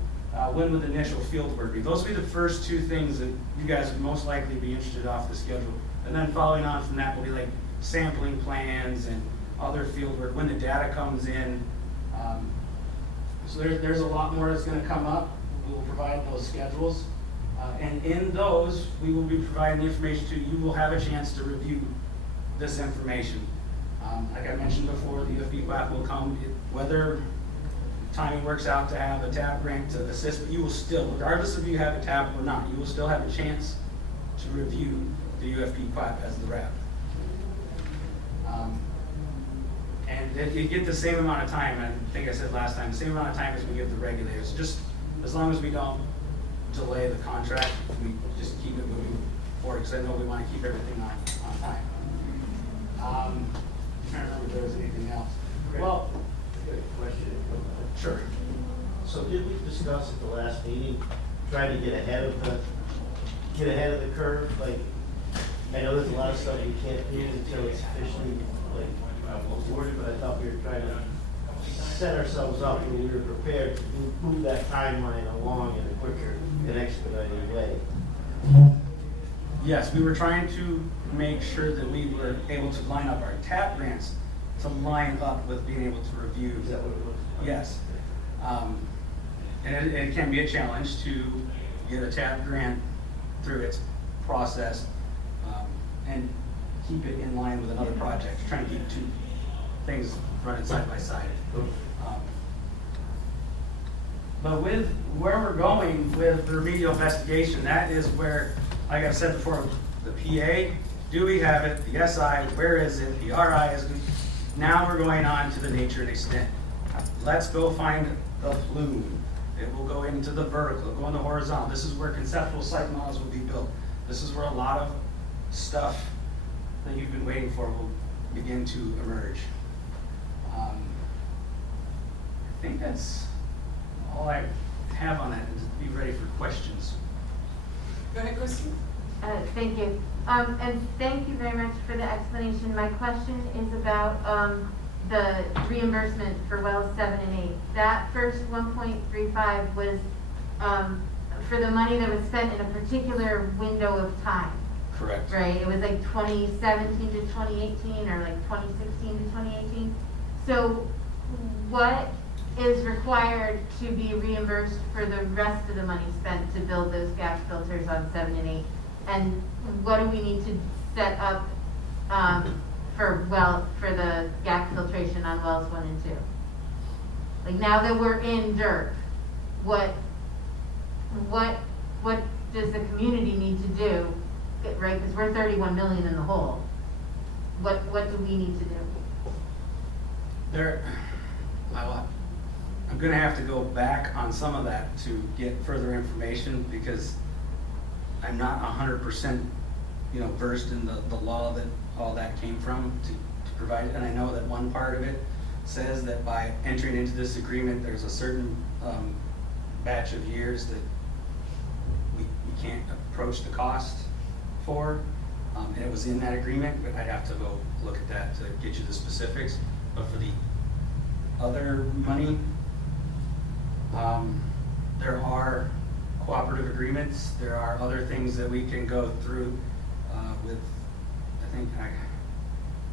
when would the initial field work be? Those will be the first two things that you guys would most likely be interested off the schedule. And then following on from that will be like sampling plans and other field work when the data comes in. So there's a lot more that's going to come up. We will provide those schedules. And in those, we will be providing the information to you. You will have a chance to review this information. Like I mentioned before, the UFB QAP will come, whether timing works out to have a TAP grant to assist, but you will still, regardless if you have a TAP or not, you will still have a chance to review the UFB QAP as the RAB. And you get the same amount of time, and I think I said last time, the same amount of time as we give the regulators. Just as long as we don't delay the contract, we just keep it moving forward, because I know we want to keep everything on time. I'm trying to remember if there was anything else. Well, Good question. sure. So did we discuss at the last meeting, trying to get ahead of the curve? Like, I know there's a lot of stuff we can't do until it's officially awarded, but I thought we were trying to set ourselves up when we were prepared to move that timeline along in a quicker and expedited way. Yes, we were trying to make sure that we were able to line up our TAP grants to line up with being able to review. Is that what it was? Yes. And it can be a challenge to get a TAP grant through its process and keep it in line with another project, trying to keep two things running side by side. But with where we're going with the remedial investigation, that is where, like I've said before, the PA, do we have it? The SI, where is it? The RI is, now we're going on to the nature and extent. Let's go find the plume. It will go into the vertical, it'll go in the horizontal. This is where conceptual site models will be built. This is where a lot of stuff that you've been waiting for will begin to emerge. I think that's all I have on that, and just be ready for questions. Go ahead, Christine. Thank you. And thank you very much for the explanation. My question is about the reimbursement for wells 7 and 8. That first 1.35 was for the money that was spent in a particular window of time, Correct. right? It was like 2017 to 2018 or like 2016 to 2018. So what is required to be reimbursed for the rest of the money spent to build those gas filters on 7 and 8? And what do we need to set up for the gap filtration on wells 1 and 2? Like now that we're in dirt, what does the community need to do, right? Because we're 31 million in the hole. What do we need to do? I'm gonna have to go back on some of that to get further information because I'm not 100%, versed in the law that all that came from to provide it. And I know that one part of it says that by entering into this agreement, there's a certain batch of years that we can't approach the cost for. And it was in that agreement, but I'd have to go look at that to get you the specifics. But for the other money, there are cooperative agreements. There are other things that we can go through with, I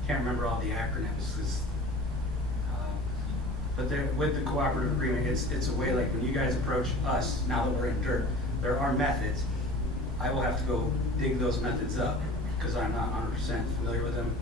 can't remember all the acronyms, but with the cooperative agreement, it's a way like when you guys approach us, now that we're in dirt, there are methods. I will have to go dig those methods up because I'm not 100% familiar with them.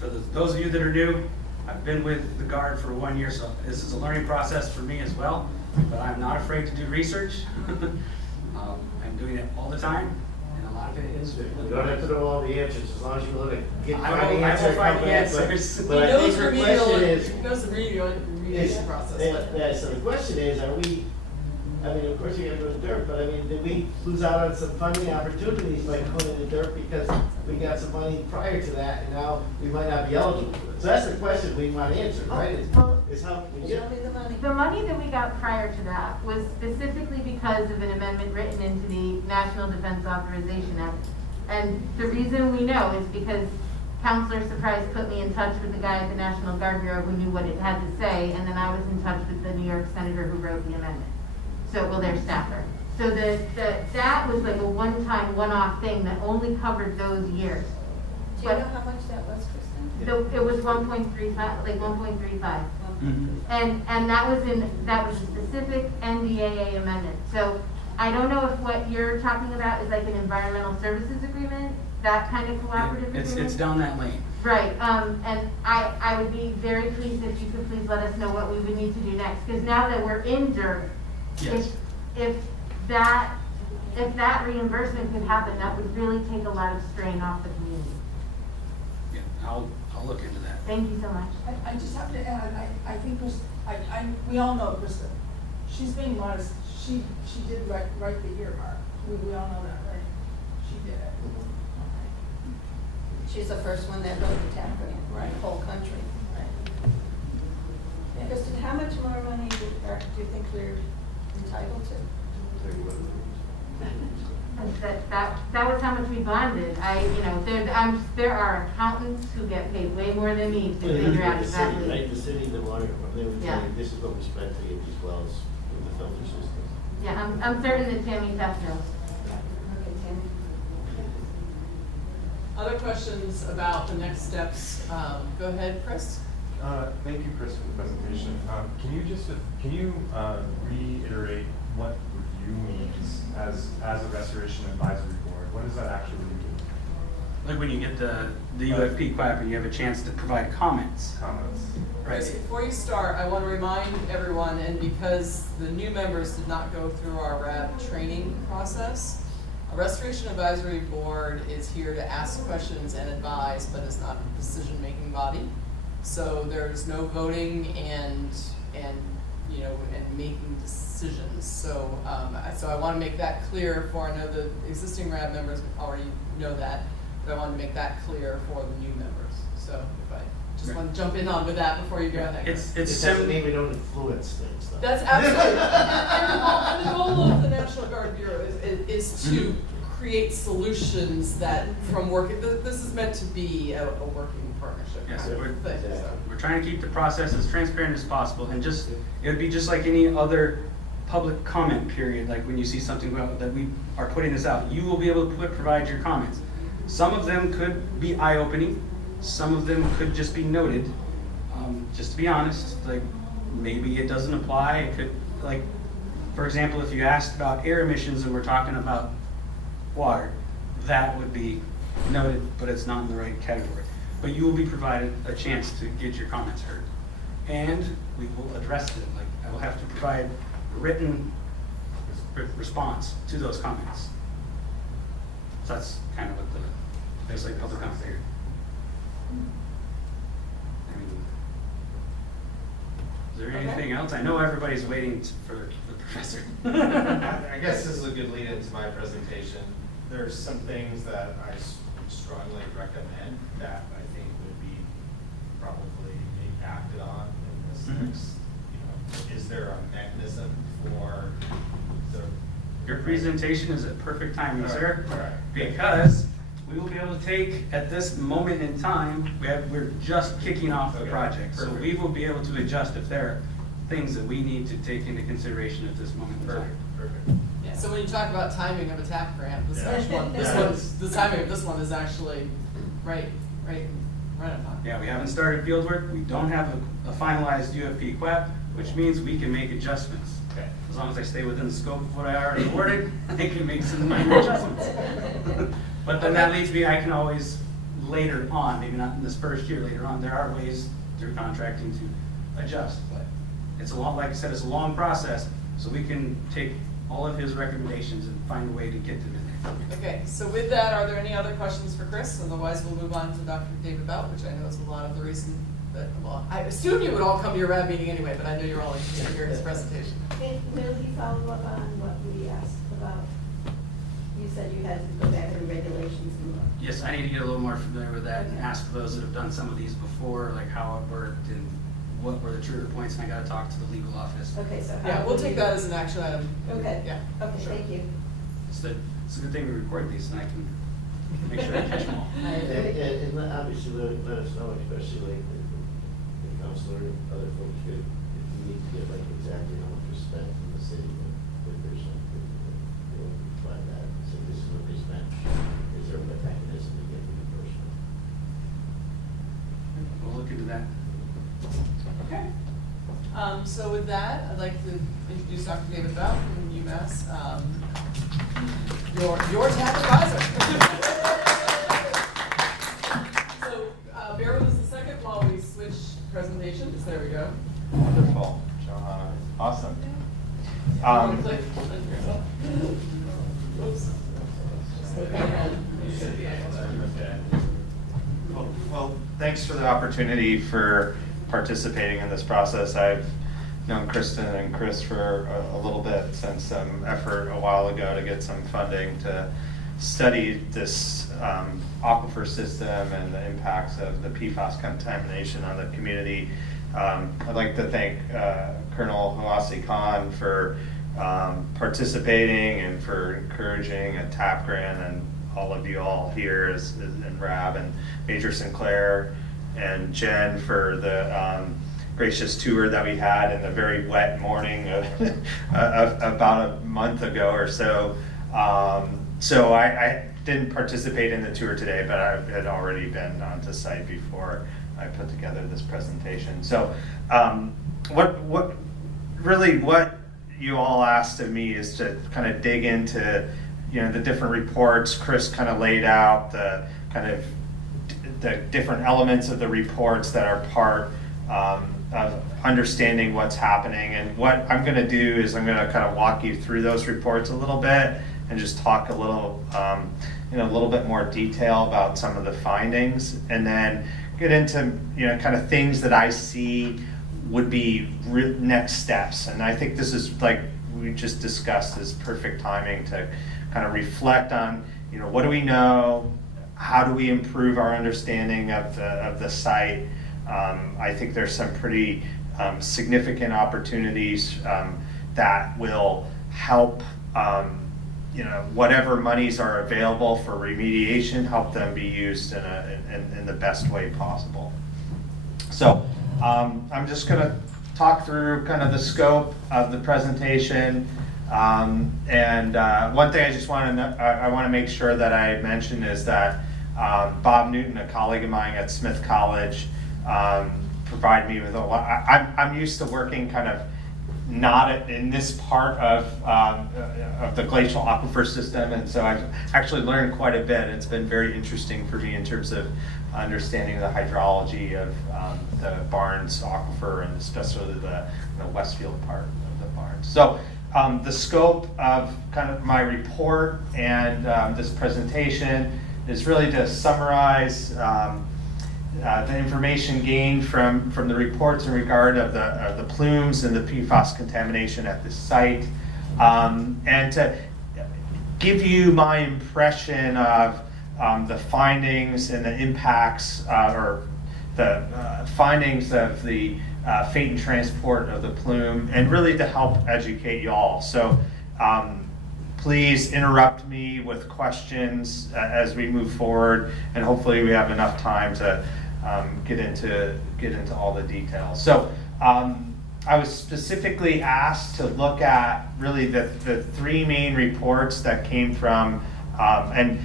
For those of you that are new, I've been with the Guard for 1 year, so this is a learning process for me as well, but I'm not afraid to do research. I'm doing it all the time, and a lot of it is. You don't have to know all the answers, as long as you want to get I find the will answer. find the come back, but- answers. He But I knows think her remedial, question is, he knows the remediation process, but. so the question is, of course you gotta go to dirt, but did we lose out on some funding opportunities by going into dirt because we got some money prior to that and now we might not be eligible for it? So that's the question we want answered, right? Is how we Show get. me the money. The money that we got prior to that was specifically because of an amendment written into the National Defense Authorization Act. And the reason we know is because Counselor Surprise put me in touch with the guy at the National Guard Bureau who knew what it had to say, and then I was in touch with the New York senator who wrote the amendment. Their staffer. So that was like a one-time, one-off thing that only covered those years. Do you know how much that was, Kristen? It was 1.35, like 1.35. Mhm. And that was a specific NDAA amendment. So I don't know if what you're talking about is like an environmental services agreement, that kind of cooperative agreement? It's down that lane. Right, and I would be very pleased if you could please let us know what we would need to do next, because now that we're in dirt, Yes. if that reimbursement could happen, that would really take a lot of strain off the community. Yeah, I'll look into that. Thank you so much. I just have to add, I think we all know Krista. She's being modest. She did write the earmark. We all know that, right? She did it. She's the first one that wrote the TAP grant, Right. the whole country. Right. Kristen, how much more money do you think we're entitled to? That was how much we bonded. There are accountants who get paid way more than me to figure out The city, exactly. right, the city, the water, they were Yeah. telling, this is what we spent to get these wells with the filter systems. Yeah, I'm certain that Tammy Test knows. Okay, Tammy. Other questions about the next steps? Go ahead, Chris. Thank you, Chris, for the presentation. Can you reiterate what review means as a restoration advisory board? What does that actually mean? Like when you get the UFP quack and you have a chance to provide comments. Chris, before you start, I want to remind everyone, and because the new members did not go through our RAB training process, a Restoration Advisory Board is here to ask questions and advise, but is not a decision-making body. So there's no voting and making decisions. So I want to make that clear I know the existing RAB members already know that, but I want to make that clear for the new members. So if I just want to jump in on with that before you go ahead. It's It doesn't mean we don't influence things, though. That's absolutely, and the goal of the National Guard Bureau is to create solutions that from working, this is meant to be a working partnership. Yes, kind of thing, so. we're trying to keep the process as transparent as possible, and it would be just like any other public comment period, like when you see something that we are putting this out, you will be able to provide your comments. Some of them could be eye-opening, some of them could just be noted. Just to be honest, like maybe it doesn't apply, it could, like, for example, if you asked about air emissions and we're talking about water, that would be noted, but it's not in the right category. But you will be provided a chance to get your comments heard. And we will address them, like I will have to provide written response to those comments. So that's kind of what basically public comment period. I mean, is there anything else? I know everybody's waiting for the professor. I guess this is a good lead into my presentation. There's some things that I strongly recommend that I think would be probably acted on in this next, is there a mechanism for the... Your presentation is at perfect timing, sir. All right. Because we will be able to take, at this moment in time, we're just kicking off the Okay, project. So perfect. we will be able to adjust if there are things that we need to take into consideration at this moment in time. Perfect. Yeah, so when you talk about timing of a TAP grant, this Yeah. next one, the timing of this one is actually right on time. Yeah, we haven't started field work. We don't have a finalized UFP QEP, which means we can make adjustments. Okay. As long as I stay within the scope of what I already awarded, I can make some minor adjustments. But then that leads me, I can always later on, maybe not in this first year, later on, there are ways through contracting to adjust. But it's a long, like I said, it's a long process, so we can take all of his recommendations and find a way to get them in there. Okay, so with that, are there any other questions for Chris? Otherwise, we'll move on to Dr. David Belt, which I know is a lot of the reason that, well, I assume you would all come to your RAB meeting anyway, but I know you're all interested to hear his presentation. Will he follow up on what we asked about? You said you had to go back to the regulations and look. Yes, I need to get a little more familiar with that and ask those that have done some of these before, like how it worked and what were the trigger points, and I gotta talk to the legal office. Okay, so. how Yeah, we'll will take you- that as an action item. Okay. Yeah. Okay, sure. thank you. It's a good thing we record these and I can make sure I catch them all. And obviously let us know, especially like the counselor and other folks, if you need to get like exactly how much was spent from the city, if there's something, you'll provide that, so this is what they spent, is there a mechanism to get reimbursement? We'll look into that. Okay. So with that, I'd like to introduce Dr. David Belt from UMass, your TAP advisor. So bear with us a second while we switch presentations. There we go. Wonderful, Johanna. Awesome. You wanna click? Oops. Well, thanks for the opportunity for participating in this process. I've known Kristen and Chris for a little bit since some effort a while ago to get some funding to study this aquifer system and the impacts of the PFAS contamination on the community. I'd like to thank Colonel Hawasi Khan for participating and for encouraging a TAP grant, and all of you all here in RAB, and Major Sinclair and Jen for the gracious tour that we had in the very wet morning of about a month ago or so. So I didn't participate in the tour today, but I had already been onto site before I put together this presentation. So what you all asked of me is to kind of dig into the different reports. Chris kind of laid out the kind of the different elements of the reports that are part of understanding what's happening. And what I'm going to do is I'm going to kind of walk you through those reports a little bit and just talk a little, in a little bit more detail about some of the findings, and then get into kind of things that I see would be next steps. And I think this is, like we just discussed, is perfect timing to kind of reflect on what do we know, how do we improve our understanding of the site. I think there's some pretty significant opportunities that will help whatever monies are available for remediation, help them be used in the best way possible. So I'm just going to talk through kind of the scope of the presentation. And one thing I just want to make sure that I mention is that Bob Newton, a colleague of mine at Smith College, provided me with a lot. I'm used to working kind of not in this part of the glacial aquifer system, and so I've actually learned quite a bit. It's been very interesting for me in terms of understanding the hydrology of the Barnes aquifer, and especially the Westfield part of the Barnes. So the scope of kind of my report and this presentation is really to summarize the information gained from the reports in regard of the plumes and the PFAS contamination at this site, and to give you my impression of the findings and the impacts, or the findings of the fate and transport of the plume, and really to help educate y'all. So please interrupt me with questions as we move forward, and hopefully we have enough time to get into all the details. So I was specifically asked to look at really the three main reports that came from, and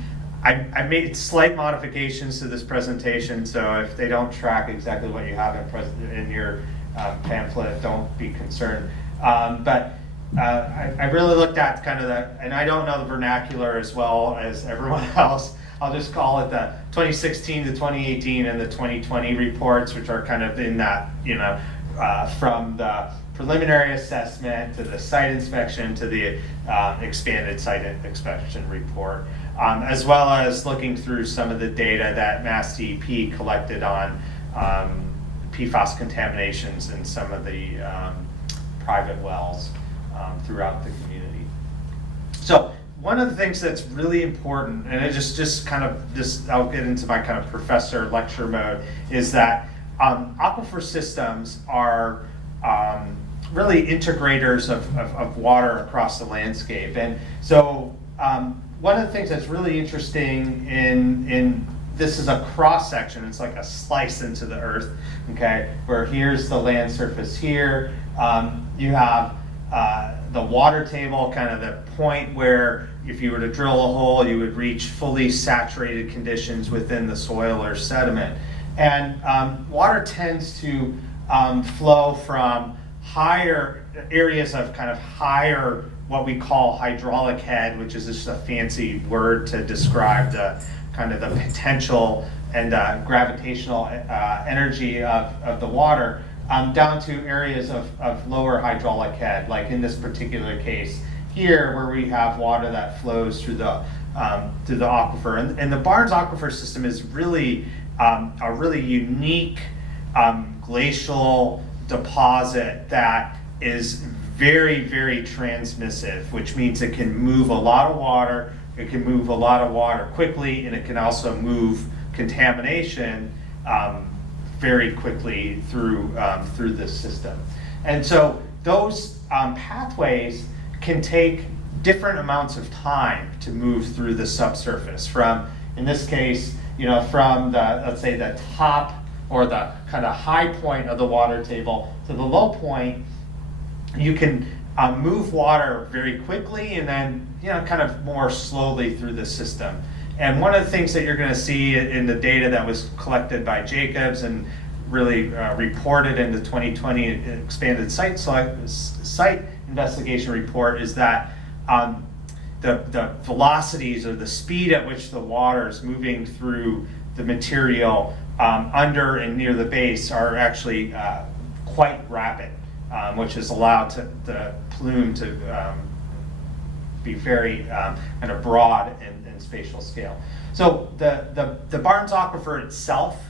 I made slight modifications to this presentation, so if they don't track exactly what you have in your pamphlet, don't be concerned. But I really looked at kind of and I don't know the vernacular as well as everyone else. I'll just call it the 2016 to 2018 and the 2020 reports, which are kind of in that, from the preliminary assessment to the site inspection to the expanded site inspection report, as well as looking through some of the data that Mass DEP collected on PFAS contaminations in some of the private wells throughout the community. So one of the things that's really important, and it just kind of this, I'll get into my kind of professor lecture mode, is that aquifer systems are really integrators of water across the landscape. And so one of the things that's really interesting in this is a cross section. It's like a slice into the earth, okay, where here's the land surface here. You have the water table, kind of the point where if you were to drill a hole, you would reach fully saturated conditions within the soil or sediment. And water tends to flow from higher areas of kind of higher, what we call hydraulic head, which is just a fancy word to describe the kind of the potential and gravitational energy of the water, down to areas of lower hydraulic head, like in this particular case here, where we have water that flows through the aquifer. And the Barnes aquifer system is really a really unique glacial deposit that is very, very transmissive, which means it can move a lot of water, it can move a lot of water quickly, and it can also move contamination very quickly through this system. And so those pathways can take different amounts of time to move through the subsurface, from, in this case, from the, let's say, the top or the kind of high point of the water table to the low point. You can move water very quickly and then, kind of more slowly through the system. And one of the things that you're going to see in the data that was collected by Jacobs and really reported in the 2020 expanded site investigation report is that the velocities, or the speed at which the water is moving through the material under and near the base are actually quite rapid, which has allowed the plume to be very kind of broad in spatial scale. So the Barnes aquifer itself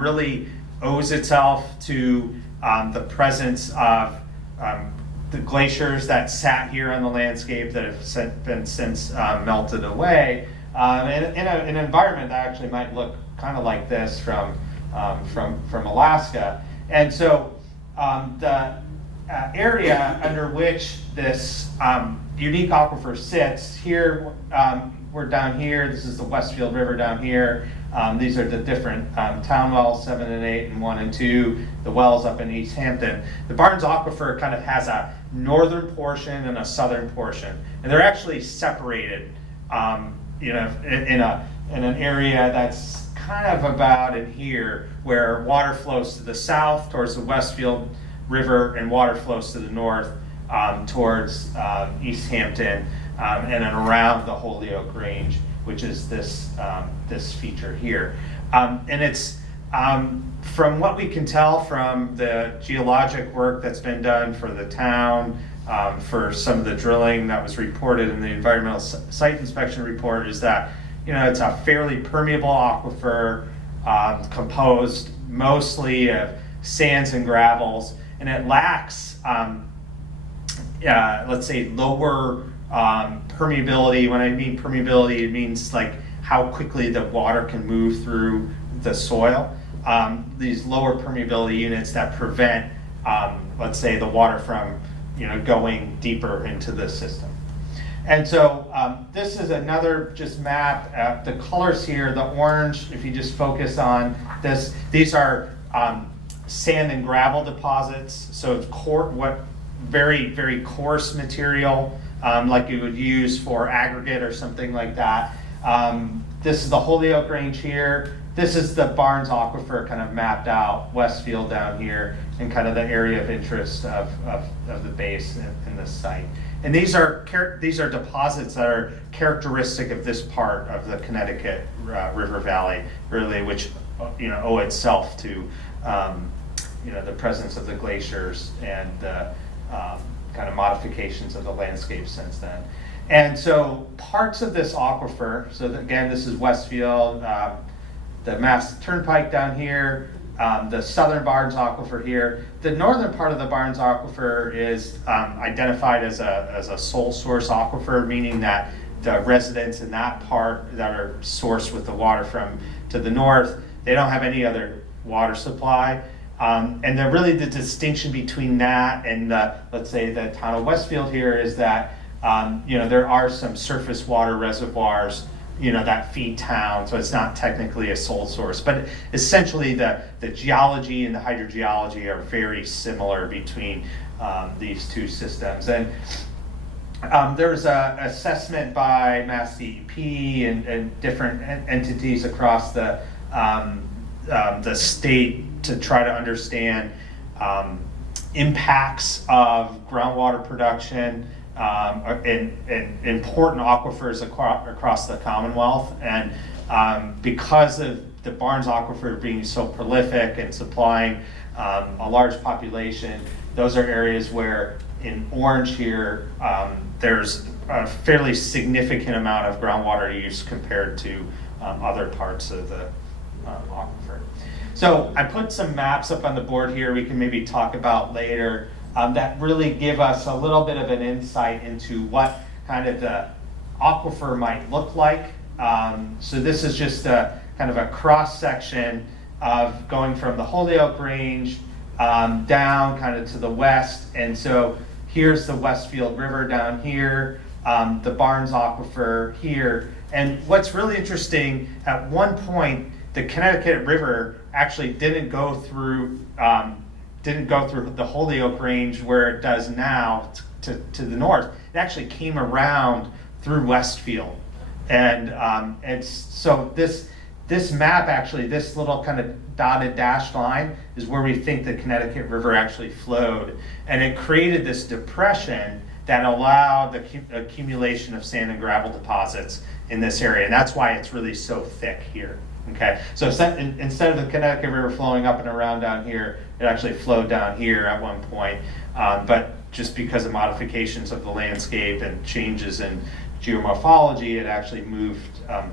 really owes itself to the presence of the glaciers that sat here on the landscape that have been since melted away, in an environment that actually might look kind of like this from Alaska. And so the area under which this unique aquifer sits here. We're down here. This is the Westfield River down here. These are the different town wells, 7 and 8 and 1 and 2, the wells up in East Hampton. The Barnes Aquifer kind of has a northern portion and a southern portion, and they're actually separated, you know, in an area that's kind of about in here, where water flows to the south towards the Westfield River and water flows to the north towards East Hampton and then around the Holyoke Range, which is this this feature here. And it's, from what we can tell from the geologic work that's been done for the town, for some of the drilling that was reported in the environmental site inspection report, is that, you know, it's a fairly permeable aquifer, composed mostly of sands and gravels, and it lacks, let's say, lower permeability. When I mean permeability, it means like how quickly the water can move through the soil. These lower permeability units that prevent, let's say, the water from, you know, going deeper into the system. And so this is another just map. The colors here, the orange, if you just focus on this, these are sand and gravel deposits. So it's very, very coarse material, like you would use for aggregate or something like that. This is the Holyoke Range here. This is the Barnes Aquifer kind of mapped out, Westfield down here, and kind of the area of interest of the base in this site. And these are deposits that are characteristic of this part of the Connecticut River Valley, really, which, you know, owe itself to, you know, the presence of the glaciers and the kind of modifications of the landscape since then. And so parts of this aquifer, so again, this is Westfield, the Mass Turnpike down here, the southern Barnes Aquifer here. The northern part of the Barnes Aquifer is identified as a sole source aquifer, meaning that the residents in that part that are sourced with the water from to the north, they don't have any other water supply. And really the distinction between that and let's say the town of Westfield here is that you know, there are some surface water reservoirs, you know, that feed town, so it's not technically a sole source, but essentially the geology and the hydrogeology are very similar between these two systems. And there's an assessment by Mass DEP and different entities across the state to try to understand impacts of groundwater production in important aquifers across the Commonwealth. And because of the Barnes Aquifer being so prolific and supplying a large population, those are areas where in orange here, there's a fairly significant amount of groundwater use compared to other parts of the aquifer. So I put some maps up on the board here we can maybe talk about later that really give us a little bit of an insight into what kind of the aquifer might look like. So this is just a kind of a cross section of going from the Holyoke Range down kind of to the west. And so here's the Westfield River down here, the Barnes Aquifer here. And what's really interesting, at one point, the Connecticut River actually didn't go through the Holyoke Range where it does now to the north. It actually came around through Westfield. And so this map actually, this little kind of dotted dashed line is where we think the Connecticut River actually flowed. And it created this depression that allowed the accumulation of sand and gravel deposits in this area. And that's why it's really so thick here. Okay, so instead of the Connecticut River flowing up and around down here, it actually flowed down here at one point. But just because of modifications of the landscape and changes in geomorphology, it actually moved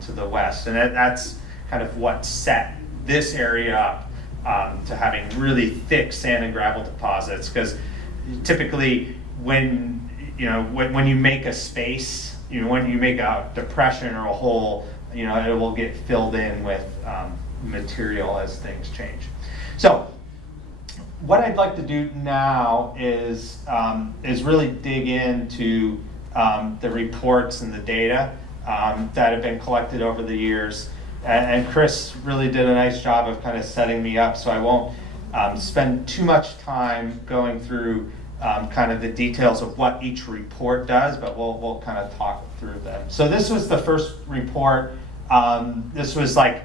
to the west. And that's kind of what set this area up to having really thick sand and gravel deposits. Because typically when you make a space, when you make a depression or a hole, it will get filled in with material as things change. So what I'd like to do now is really dig into the reports and the data that have been collected over the years. And Chris really did a nice job of kind of setting me up, so I won't spend too much time going through kind of the details of what each report does, but we'll kind of talk through them. So this was the first report. This was like,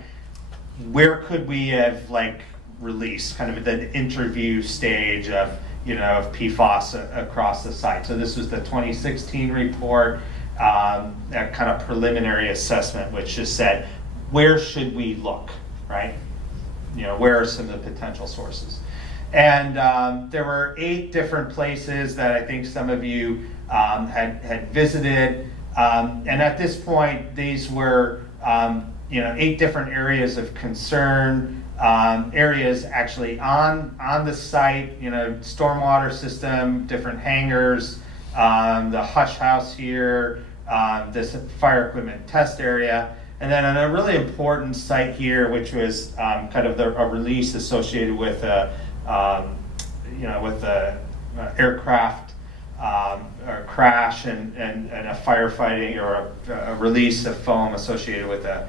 where could we have like released, kind of the interview stage of, of PFAS across the site. So this was the 2016 report, that kind of preliminary assessment, which just said, where should we look, right? Where are some of the potential sources? And there were 8 different places that I think some of you had visited. And at this point, these were 8 different areas of concern, areas actually on the site, stormwater system, different hangars, the hush house here, this fire equipment test area. And then on a really important site here, which was kind of a release associated with with the aircraft or crash and a firefighting or a release of foam associated with a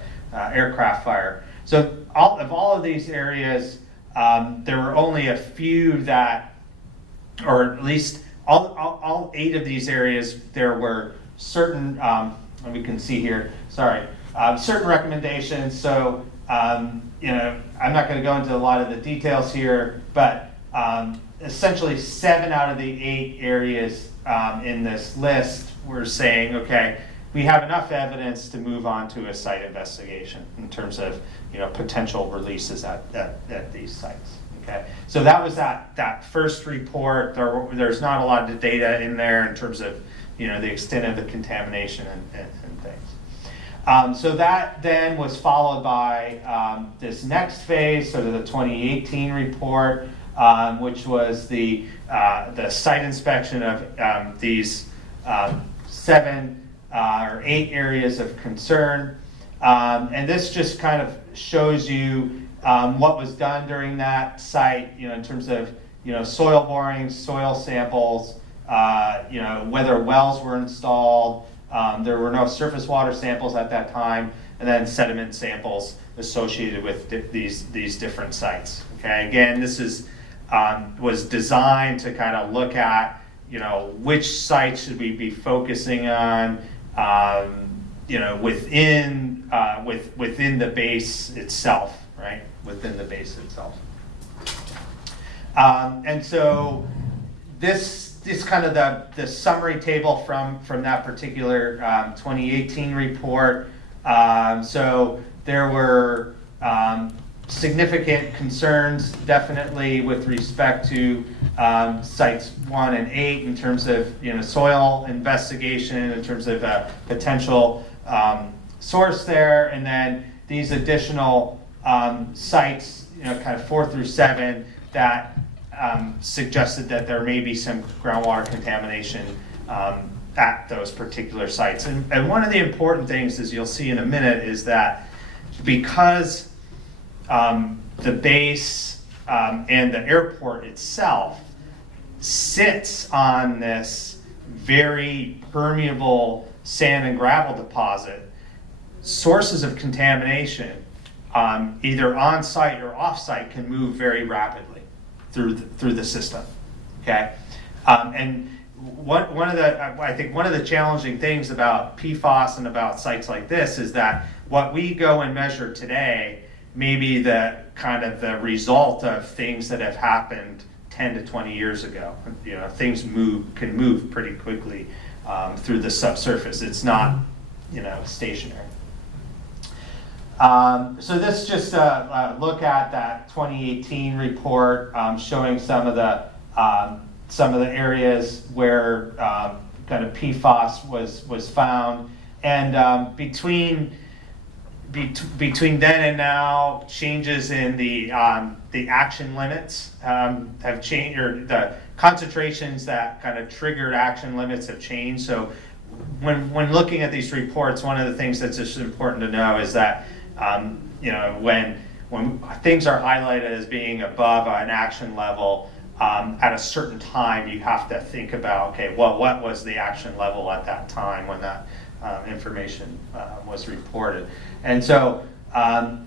aircraft fire. So all of these areas, there were only a few that, or at least all 8 of these areas, there were certain, and we can see here, sorry, certain recommendations. So, I'm not going to go into a lot of the details here, but essentially 7 out of the 8 areas in this list were saying, okay, we have enough evidence to move on to a site investigation in terms of potential releases at these sites. Okay, so that was that first report. There's not a lot of data in there in terms of the extent of the contamination and things. So that then was followed by this next phase, sort of the 2018 report, which was the site inspection of these 7 or 8 areas of concern. And this just kind of shows you what was done during that site, in terms of soil borings, soil samples, whether wells were installed. There were no surface water samples at that time, and then sediment samples associated with these different sites. Okay, again, this was designed to kind of look at which sites should we be focusing on, within the base itself, right? Within the base itself. And so this kind of the summary table from that particular 2018 report. So there were significant concerns, definitely, with respect to sites 1 and 8 in terms of soil investigation, in terms of potential source there, and then these additional sites, kind of 4 through 7, that suggested that there may be some groundwater contamination at those particular sites. And one of the important things, as you'll see in a minute, is that because the base and the airport itself sits on this very permeable sand and gravel deposit, sources of contamination, either on site or off site, can move very rapidly through the system. Okay, and I think one of the challenging things about PFAS and about sites like this is that what we go and measure today may be the kind of the result of things that have happened 10 to 20 years ago. Things can move pretty quickly through the subsurface. It's not stationary. So this just a look at that 2018 report, showing some of the areas where kind of PFAS was found, and between then and now, changes in the action limits have changed, or the concentrations that kind of triggered action limits have changed. So when looking at these reports, one of the things that's just important to know is that when things are highlighted as being above an action level, at a certain time, you have to think about, okay, well, what was the action level at that time when that information was reported? And so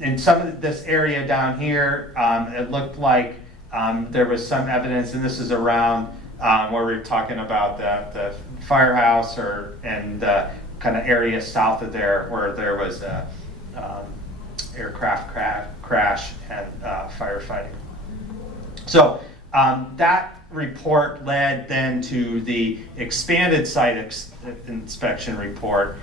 in some of this area down here, it looked like there was some evidence, and this is around where we were talking about the firehouse and the kind of area south of there where there was a aircraft crash and firefighting. So that report led then to the expanded site inspection report,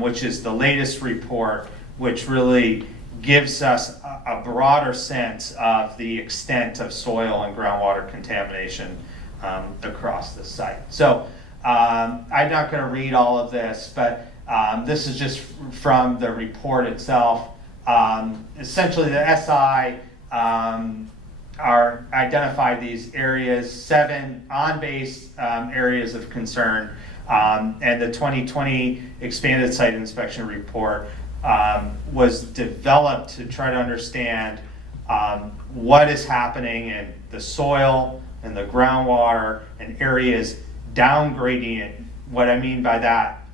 which is the latest report, which really gives us a broader sense of the extent of soil and groundwater contamination across the site. So I'm not going to read all of this, but this is just from the report itself. Essentially, the SI identified these areas, 7 on-base areas of concern, and the 2020 expanded site inspection report was developed to try to understand what is happening in the soil and the groundwater and areas down gradient. What I mean by that,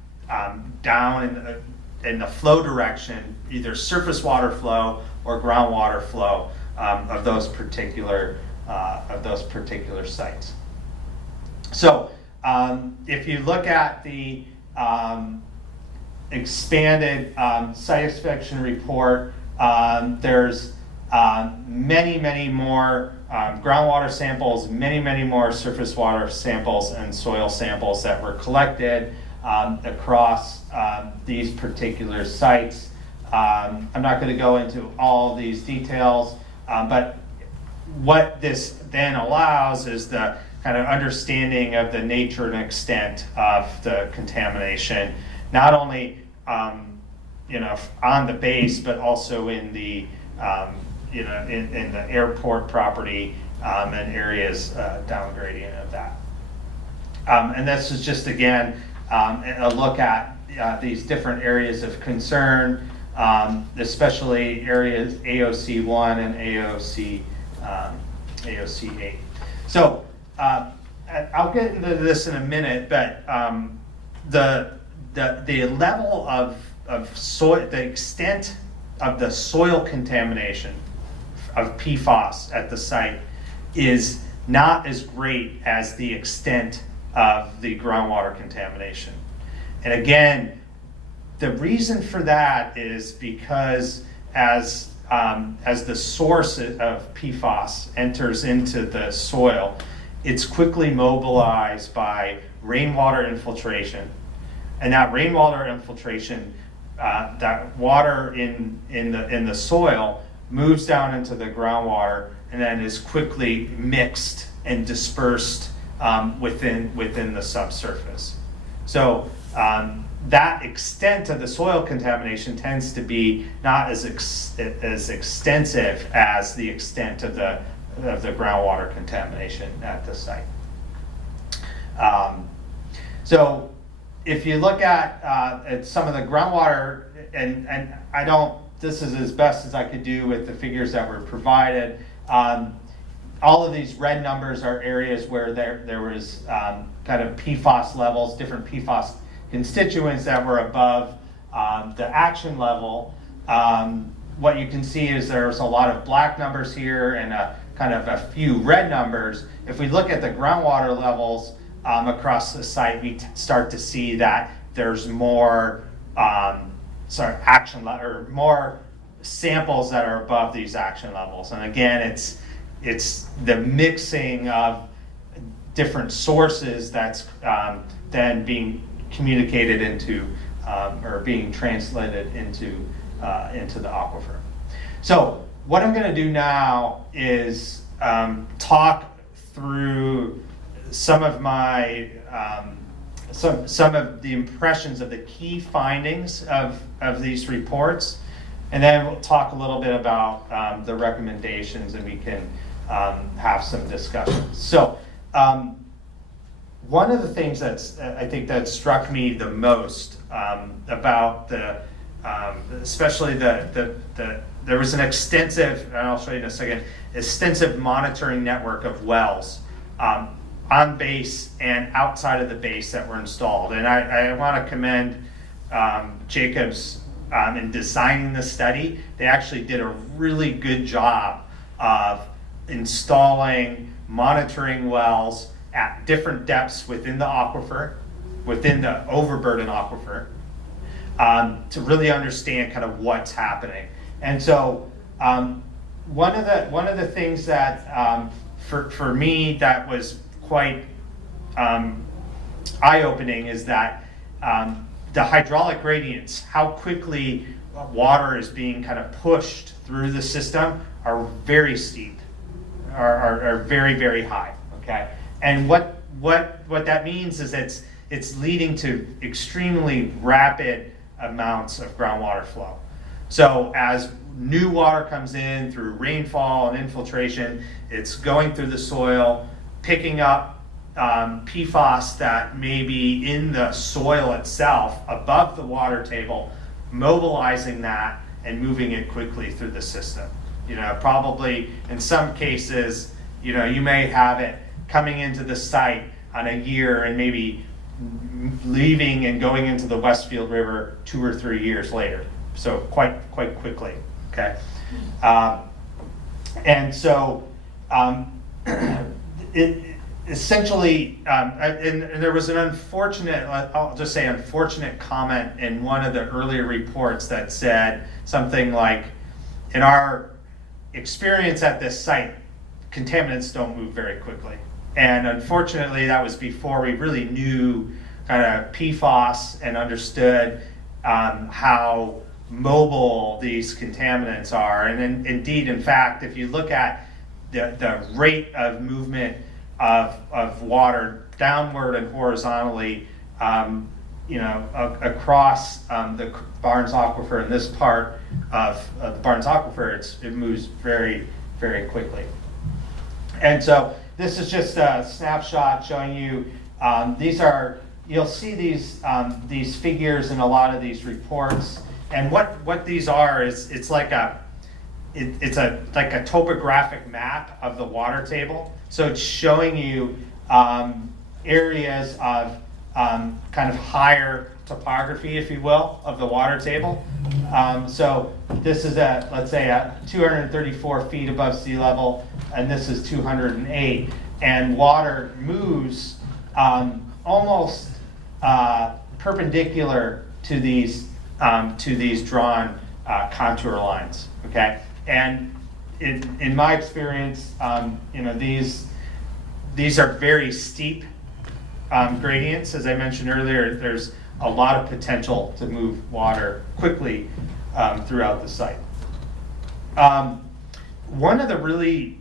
down in the flow direction, either surface water flow or groundwater flow of those particular sites. So if you look at the expanded site inspection report, there's many more groundwater samples, many more surface water samples and soil samples that were collected across these particular sites. I'm not going to go into all these details, but what this then allows is the kind of understanding of the nature and extent of the contamination, not only on the base, but also in the in the airport property and areas down gradient of that. And this is just again a look at these different areas of concern, especially areas AOC 1 and AOC 8. So I'll get into this in a minute, but the level of soil, the extent of the soil contamination of PFAS at the site is not as great as the extent of the groundwater contamination. And again, the reason for that is because as the source of PFAS enters into the soil, it's quickly mobilized by rainwater infiltration. And that rainwater infiltration, that water in the soil moves down into the groundwater and then is quickly mixed and dispersed within the subsurface. So that extent of the soil contamination tends to be not as extensive as the extent of the groundwater contamination at the site. So if you look at some of the groundwater, and I don't, this is as best as I could do with the figures that were provided. All of these red numbers are areas where there was kind of PFAS levels, different PFAS constituents that were above the action level. What you can see is there's a lot of black numbers here and kind of a few red numbers. If we look at the groundwater levels across the site, we start to see that there's more more samples that are above these action levels. And again, it's the mixing of different sources that's then being communicated into or being translated into the aquifer. So what I'm going to do now is talk through some of my some of the impressions of the key findings of these reports, and then we'll talk a little bit about the recommendations, and we can have some discussions. So one of the things I think that struck me the most about especially there was an extensive, and I'll show you in a second, extensive monitoring network of wells on base and outside of the base that were installed. And I want to commend Jacobs in designing the study. They actually did a really good job of installing monitoring wells at different depths within the aquifer, within the overburden aquifer, to really understand kind of what's happening. And so one of the things that for me that was quite eye-opening is that the hydraulic gradients, how quickly water is being kind of pushed through the system, are very steep, are very, very high. Okay, and what that means is it's leading to extremely rapid amounts of groundwater flow. So as new water comes in through rainfall and infiltration, it's going through the soil, picking up PFAS that may be in the soil itself above the water table, mobilizing that and moving it quickly through the system. You know, probably in some cases, you know, you may have it coming into the site on a year and maybe leaving and going into the Westfield River 2 or 3 years later. So quite quickly, okay? And so it essentially, and there was an unfortunate, I'll just say unfortunate comment in one of the earlier reports that said something like, in our experience at this site, contaminants don't move very quickly. And unfortunately, that was before we really knew kind of PFAS and understood how mobile these contaminants are. And indeed, in fact, if you look at the rate of movement of water downward and horizontally, you know, across the Barnes Aquifer, in this part of the Barnes Aquifer, it moves very, very quickly. And so this is just a snapshot showing you, you'll see these figures in a lot of these reports. And what these are is it's like a topographic map of the water table. So it's showing you areas of kind of higher topography, if you will, of the water table. So this is let's say 234 feet above sea level, and this is 208. And water moves almost perpendicular to these drawn contour lines. Okay, and in my experience, you know, these are very steep gradients. As I mentioned earlier, there's a lot of potential to move water quickly throughout the site. One of the really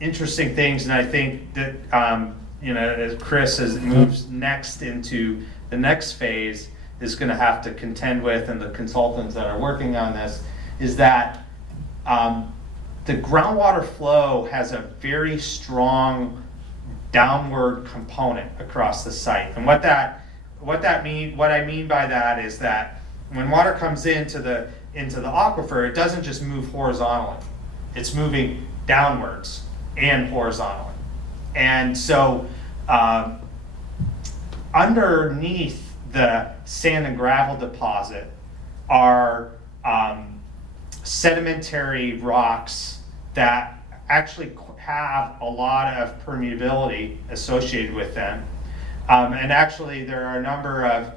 interesting things, and I think that you know, as Chris moves next into the next phase, is going to have to contend with, and the consultants that are working on this, is that the groundwater flow has a very strong downward component across the site. And what I mean by that is that when water comes into the aquifer, it doesn't just move horizontally. It's moving downwards and horizontally. And so underneath the sand and gravel deposit are sedimentary rocks that actually have a lot of permeability associated with them. And actually there are a number of,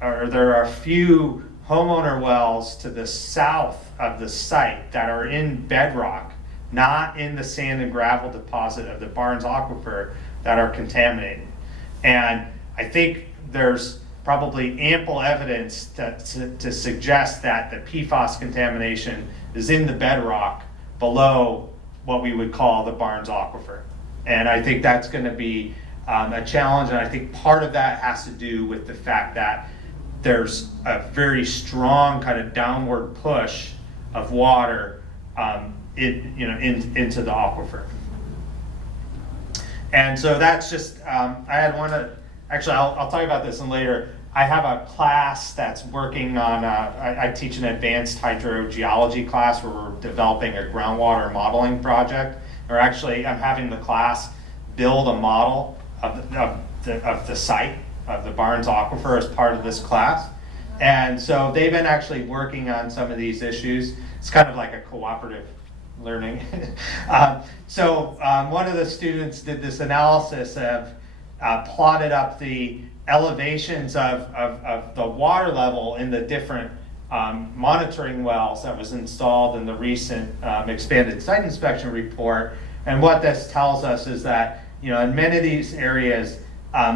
or there are a few homeowner wells to the south of the site that are in bedrock, not in the sand and gravel deposit of the Barnes Aquifer, that are contaminated. And I think there's probably ample evidence to suggest that the PFAS contamination is in the bedrock below what we would call the Barnes Aquifer. And I think that's going to be a challenge, and I think part of that has to do with the fact that there's a very strong kind of downward push of water into the aquifer. And so that's just, I had one, actually I'll talk about this in later, I have a class that's working on, I teach an advanced hydrogeology class where we're developing a groundwater modeling project. Or actually, I'm having the class build a model of the site, of the Barnes Aquifer as part of this class. And so they've been actually working on some of these issues. It's kind of like a cooperative learning. One of the students did this analysis of, plotted up the elevations of the water level in the different monitoring wells that was installed in the recent expanded site inspection report. And what this tells us is that, in many of these areas,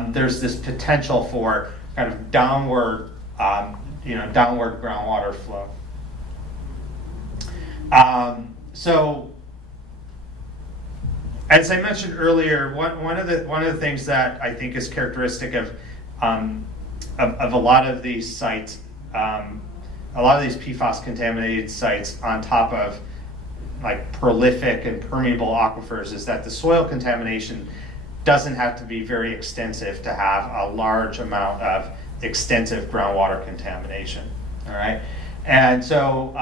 there's this potential for kind of downward groundwater flow. As I mentioned earlier, one of the things that I think is characteristic of a lot of these sites, a lot of these PFAS contaminated sites on top of like prolific and permeable aquifers, is that the soil contamination doesn't have to be very extensive to have a large amount of extensive groundwater contamination. All right, and so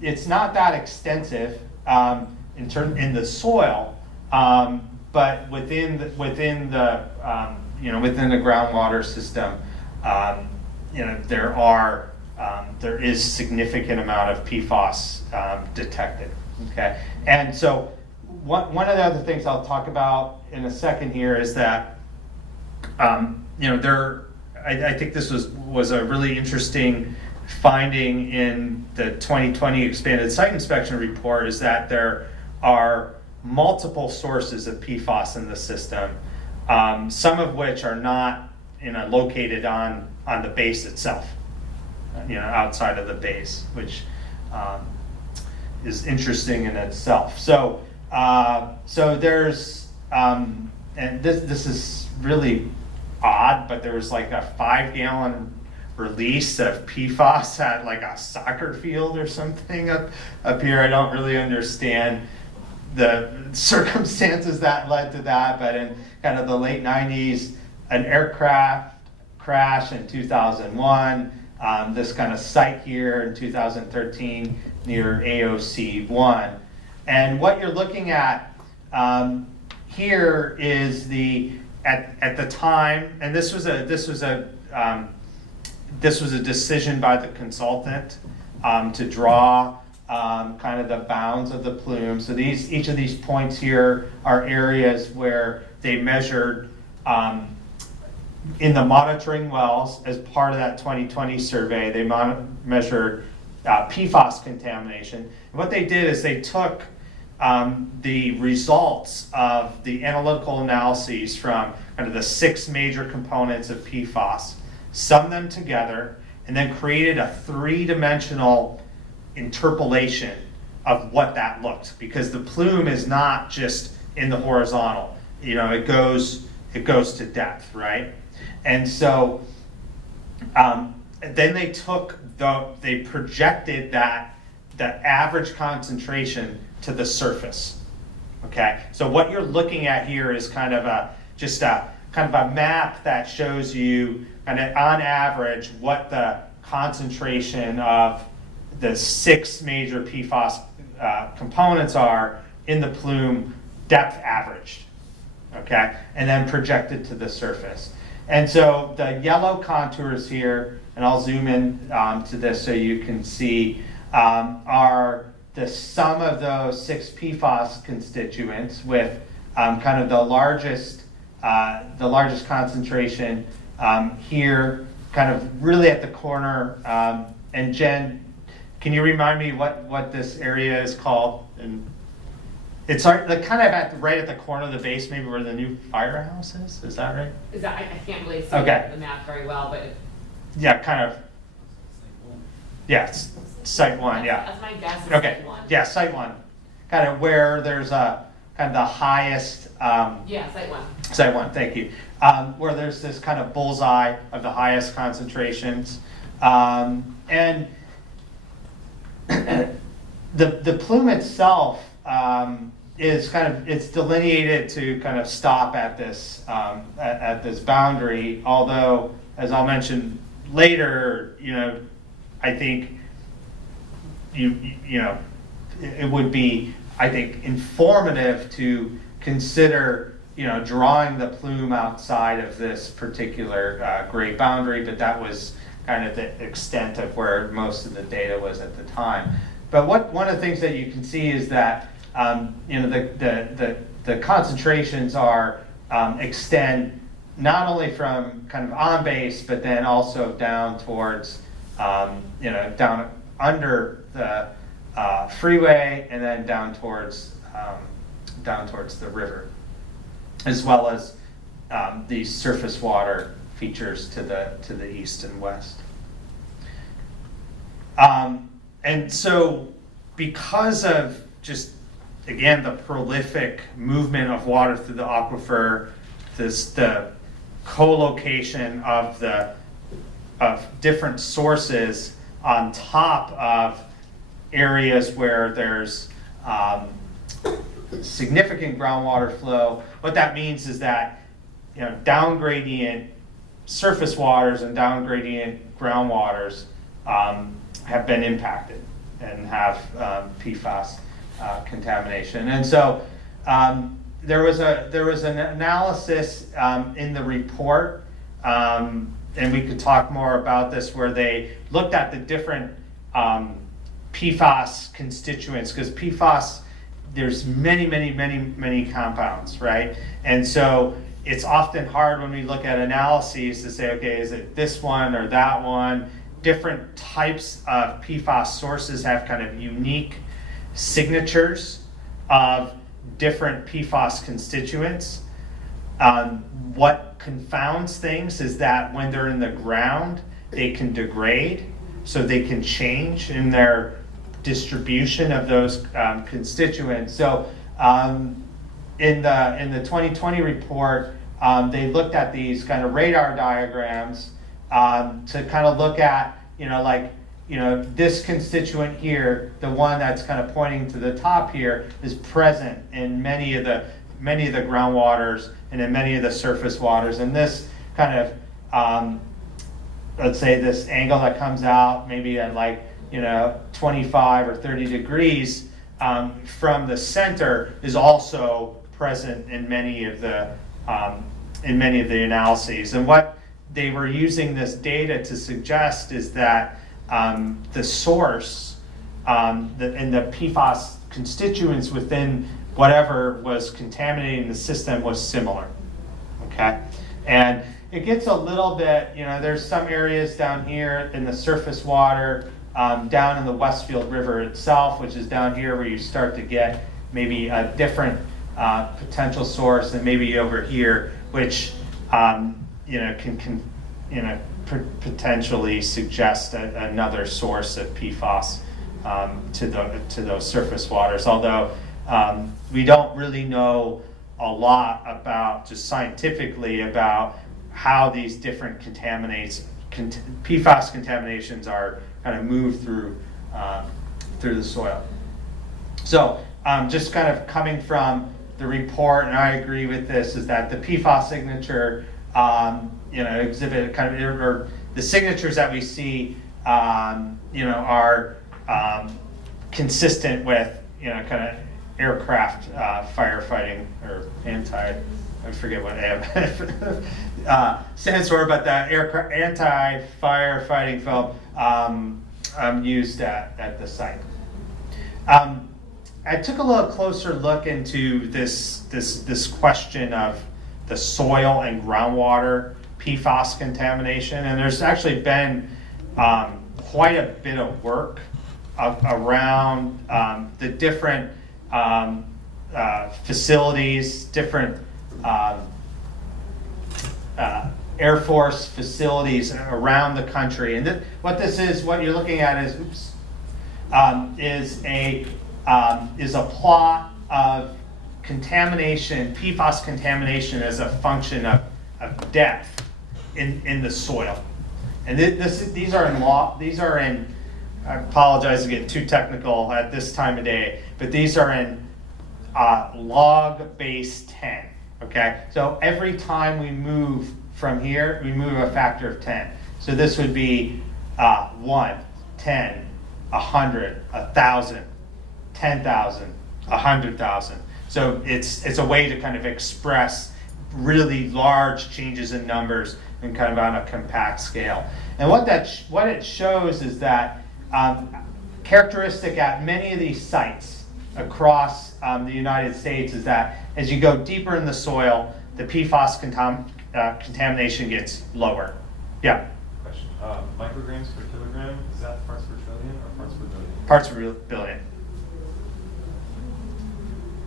it's not that extensive in the soil, but within the groundwater system, there is significant amount of PFAS detected. Okay, and so one of the other things I'll talk about in a second here is that I think this was a really interesting finding in the 2020 expanded site inspection report, is that there are multiple sources of PFAS in the system, some of which are not located on the base itself, outside of the base, which is interesting in itself. So there's and this is really odd, but there was like a 5-gallon release of PFAS at like a soccer field or something up here. I don't really understand the circumstances that led to that, but in kind of the late 90s, an aircraft crash in 2001, this kind of site here in 2013 near AOC1. And what you're looking at here is at the time, and this was a decision by the consultant to draw kind of the bounds of the plume. So each of these points here are areas where they measured in the monitoring wells as part of that 2020 survey. They measured PFAS contamination. And what they did is they took the results of the analytical analyses from kind of the 6 major components of PFAS, summed them together, and then created a 3-dimensional interpolation of what that looked, because the plume is not just in the horizontal, it goes to depth, right? And so then they projected that the average concentration to the surface. Okay, so what you're looking at here is kind of a map that shows you kind of on average what the concentration of the 6 major PFAS components are in the plume, depth averaged, okay, and then projected to the surface. And so the yellow contours here, and I'll zoom in to this so you can see, are the sum of those 6 PFAS constituents, with kind of the largest concentration here, kind of really at the corner. And Jen, can you remind me what this area is called? And it's kind of right at the corner of the base, maybe where the new firehouse is. Is that right? I can't really see Okay. the map very well, but Yeah, kind of. Yes, Site 1. Yeah. that's my guess. Is Okay. Site 1. Yeah, Site 1. Kind of where there's a kind of the highest. Yeah, Site 1. Site 1. Thank you. Where there's this kind of bullseye of the highest concentrations, and the plume itself is it's delineated to kind of stop at this boundary. Although, as I'll mention later, I think it would be, I think, informative to consider, drawing the plume outside of this particular grade boundary, but that was kind of the extent of where most of the data was at the time. But one of the things that you can see is that the concentrations extend not only from kind of on base, but then also down towards down under the freeway, and then down towards the river, as well as the surface water features to the east and west. And so, because of just, again, the prolific movement of water through the aquifer, the co-location of different sources on top of areas where there's significant groundwater flow, what that means is that down gradient surface waters and down gradient groundwaters have been impacted and have PFAS contamination. And so there was an analysis in the report, and we could talk more about this, where they looked at the different PFAS constituents, because PFAS, there's many compounds, right? And so it's often hard when we look at analyses to say, okay, is it this one or that one? Different types of PFAS sources have kind of unique signatures of different PFAS constituents. What confounds things is that when they're in the ground, they can degrade, so they can change in their distribution of those constituents. So in the 2020 report, they looked at these kind of radar diagrams to kind of look at, this constituent here, the one that's kind of pointing to the top here, is present in many of the groundwaters and in many of the surface waters. And this kind of, let's say this angle that comes out maybe at 25 or 30 degrees from the center is also present in many of the analyses. And what they were using this data to suggest is that the source and the PFAS constituents within whatever was contaminating the system was similar. Okay, and it gets a little bit, there's some areas down here in the surface water, down in the Westfield River itself, which is down here, where you start to get maybe a different potential source, and maybe over here, which can potentially suggest another source of PFAS to those surface waters. Although we don't really know a lot about, just scientifically, about how these different PFAS contaminations are kind of moved through the soil. So just kind of coming from the report, and I agree with this, is that the PFAS signature exhibit kind of, or the signatures that we see are consistent with kind of aircraft firefighting, or I forget what AM stands for, but the anti-firefighting film used at the site. I took a little closer look into this question of the soil and groundwater PFAS contamination, and there's actually been quite a bit of work around the different facilities, different Air Force facilities around the country. And what you're looking at is a plot of contamination, PFAS contamination, as a function of depth in the soil. And these are in, I apologize to get too technical at this time of day, but these are in log base 10. Okay, so every time we move from here, we move a factor of 10. So this would be 1, 10, 100, 1,000, 10,000, 100,000. So it's a way to kind of express really large changes in numbers and kind of on a compact scale. And what it shows is that characteristic at many of these sites across the United States is that as you go deeper in the soil, the PFAS contamination gets lower. Yeah? Question. Micrograms per kilogram, is that parts per trillion or parts per billion? Parts per billion.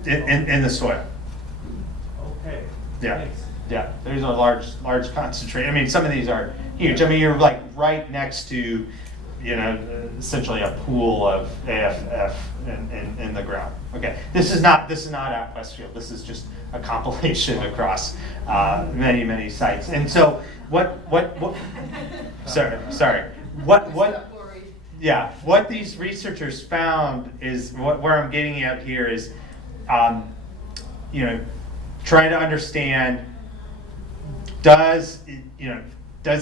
In the soil. Okay. Yeah. Thanks. Yeah, there's a large concentration. I mean, some of these are huge. I mean, you're like right next to, essentially a pool of AFF in the ground. Okay, this is not at Westfield. This is just a compilation across many sites. And so what? Sorry. What these researchers found is where I'm getting at here is, trying to understand. Does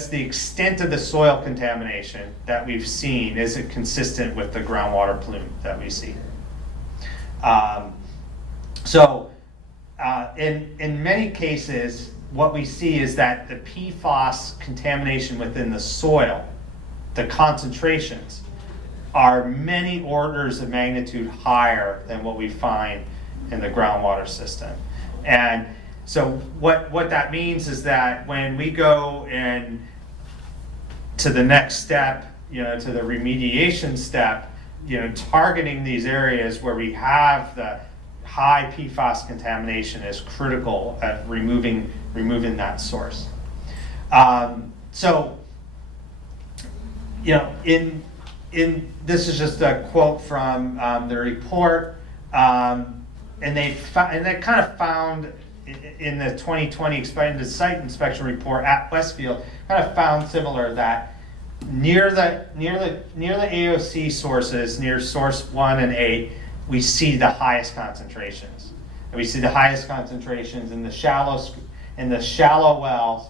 the extent of the soil contamination that we've seen, is it consistent with the groundwater plume that we see? In many cases, what we see is that the PFAS contamination within the soil, the concentrations, are many orders of magnitude higher than what we find in the groundwater system. And so what that means is that when we go in to the next step, to the remediation step, targeting these areas where we have the high PFAS contamination is critical at removing that source. This is just a quote from the report, and they kind of found in the 2020 expanded site inspection report at Westfield, kind of found similar that near the AOC sources, near source 1 and 8, we see the highest concentrations. And we see the highest concentrations in the shallow wells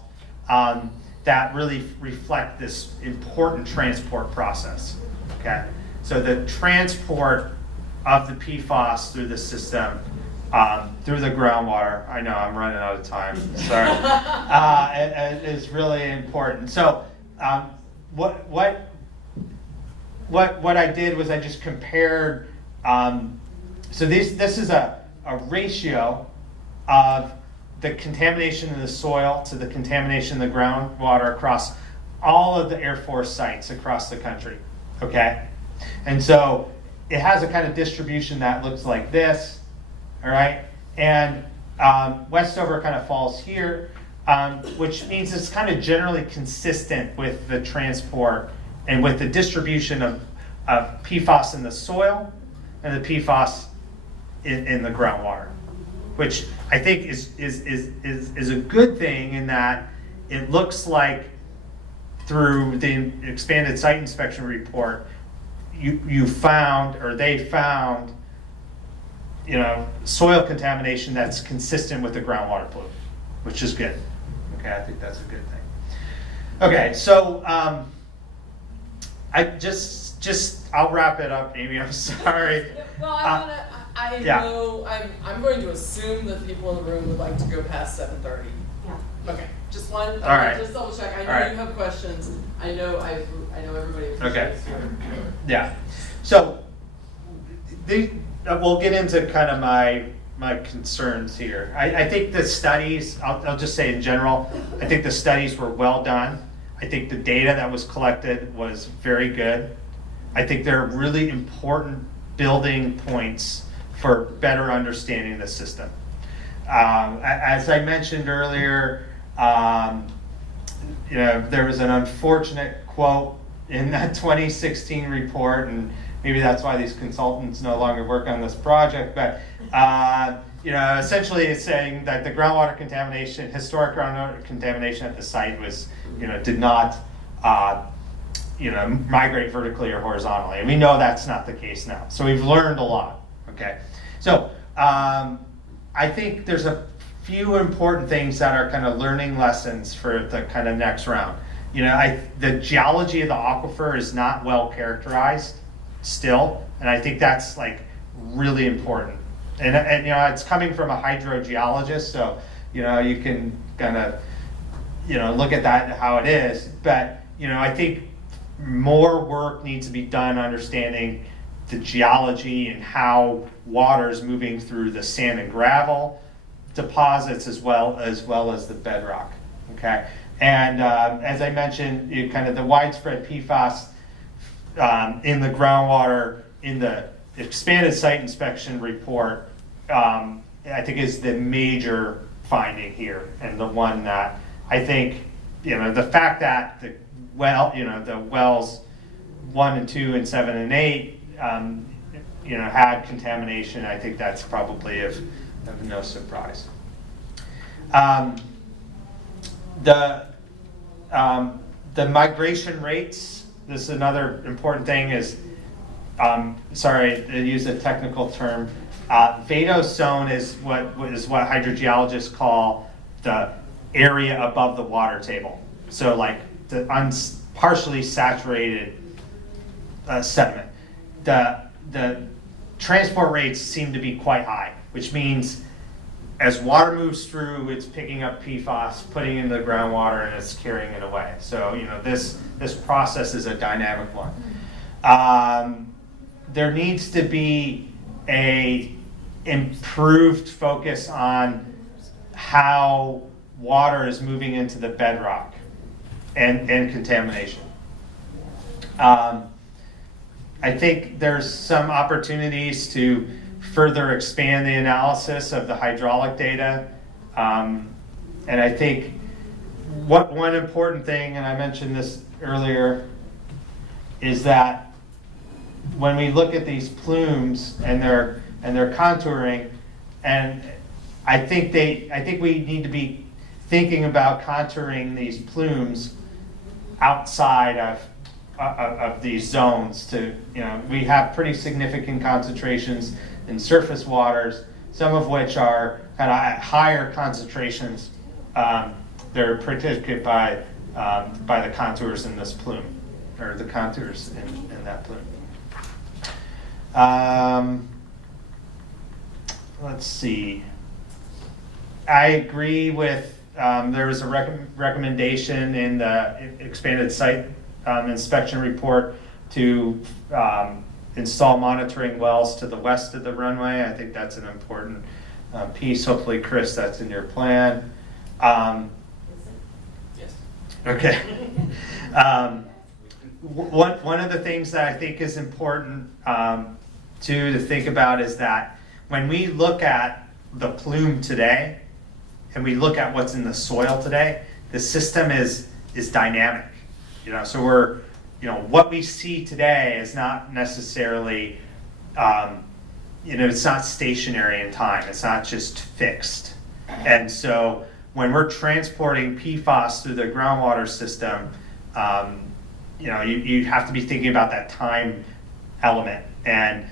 that really reflect this important transport process. Okay, so the transport of the PFAS through the system. Through the groundwater, I know I'm running out of time, sorry, is really important. So what I did was I just compared, so this is a ratio of the contamination in the soil to the contamination in the groundwater across all of the Air Force sites across the country, okay? And so it has a kind of distribution that looks like this. All right, and Westover kind of falls here, which means it's kind of generally consistent with the transport and with the distribution of PFAS in the soil and the PFAS in the groundwater, which I think is a good thing in that it looks like through the expanded site inspection report, they found soil contamination that's consistent with the groundwater plume, which is good. Okay, I think that's a good thing. Okay, so I'll wrap it up, Amy. I'm sorry. Well, I'm going to assume that the people in the room would like to go past 7:30. Yeah. Okay, just All right. just double check. I know All right. you have questions. I know everybody appreciates Okay. your. Yeah. So we'll get into kind of my concerns here. I think the studies, I'll just say in general, I think the studies were well done. I think the data that was collected was very good. I think there are really important building points for better understanding the system. As I mentioned earlier, there was an unfortunate quote in that 2016 report, and maybe that's why these consultants no longer work on this project, but essentially it's saying that the groundwater contamination, historic groundwater contamination at the site was, did not, migrate vertically or horizontally. And we know that's not the case now. So we've learned a lot, okay? So I think there's a few important things that are kind of learning lessons for the kind of next round. the geology of the aquifer is not well characterized still, and I think that's like really important. And it's coming from a hydrogeologist, so you can kind of look at that how it is. But I think more work needs to be done understanding the geology and how water is moving through the sand and gravel deposits as well as the bedrock. Okay, and as I mentioned, kind of the widespread PFAS in the groundwater in the expanded site inspection report, I think is the major finding here, and the one that I think the fact that the wells 1 and 2 and 7 and 8 had contamination. I think that's probably of no surprise. The migration rates, this is another important thing, is, sorry to use a technical term, vadose zone is what hydrogeologists call the area above the water table. So like the partially saturated sediment. The transport rates seem to be quite high, which means as water moves through, it's picking up PFAS, putting it into the groundwater, and it's carrying it away. So this process is a dynamic one. There needs to be a improved focus on how water is moving into the bedrock and contamination. I think there's some opportunities to further expand the analysis of the hydraulic data. And I think one important thing, and I mentioned this earlier, is that when we look at these plumes and their contouring, and I think we need to be thinking about contouring these plumes outside of these zones. We have pretty significant concentrations in surface waters, some of which are kind of at higher concentrations. They're predicted by the contours in this plume, or the contours in that plume. Let's see. I agree with, there was a recommendation in the expanded site inspection report to install monitoring wells to the west of the runway. I think that's an important piece. Hopefully, Chris, that's in your plan. Yes. Okay. One of the things that I think is important to think about is that when we look at the plume today, and we look at what's in the soil today, the system is dynamic. So we're, what we see today is not necessarily, it's not stationary in time. It's not just fixed. And so when we're transporting PFAS through the groundwater system, you have to be thinking about that time element. And,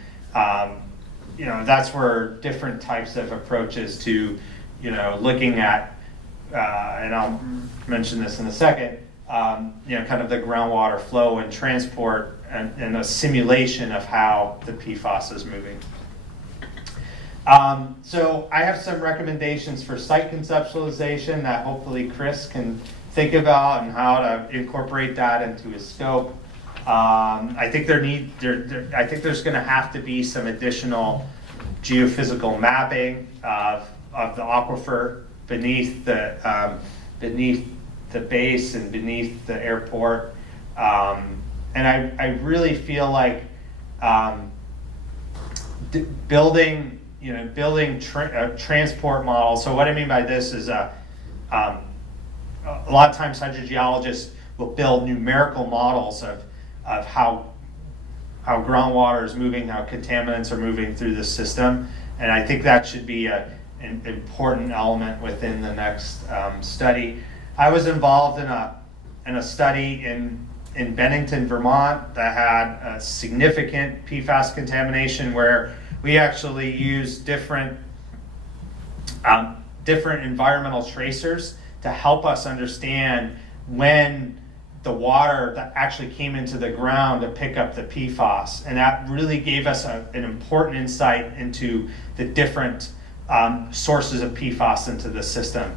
that's where different types of approaches to, looking at, and I'll mention this in a second, kind of the groundwater flow and transport and a simulation of how the PFAS is moving. So I have some recommendations for site conceptualization that hopefully Chris can think about and how to incorporate that into his scope. I think I think there's going to have to be some additional geophysical mapping of the aquifer beneath the base and beneath the airport, and I really feel like building transport models. So what I mean by this is a lot of times hydrogeologists will build numerical models of how groundwater is moving, how contaminants are moving through the system, and I think that should be an important element within the next study. I was involved in a study in Bennington, Vermont, that had a significant PFAS contamination, where we actually used different environmental tracers to help us understand when the water that actually came into the ground to pick up the PFAS. And that really gave us an important insight into the different sources of PFAS into the system.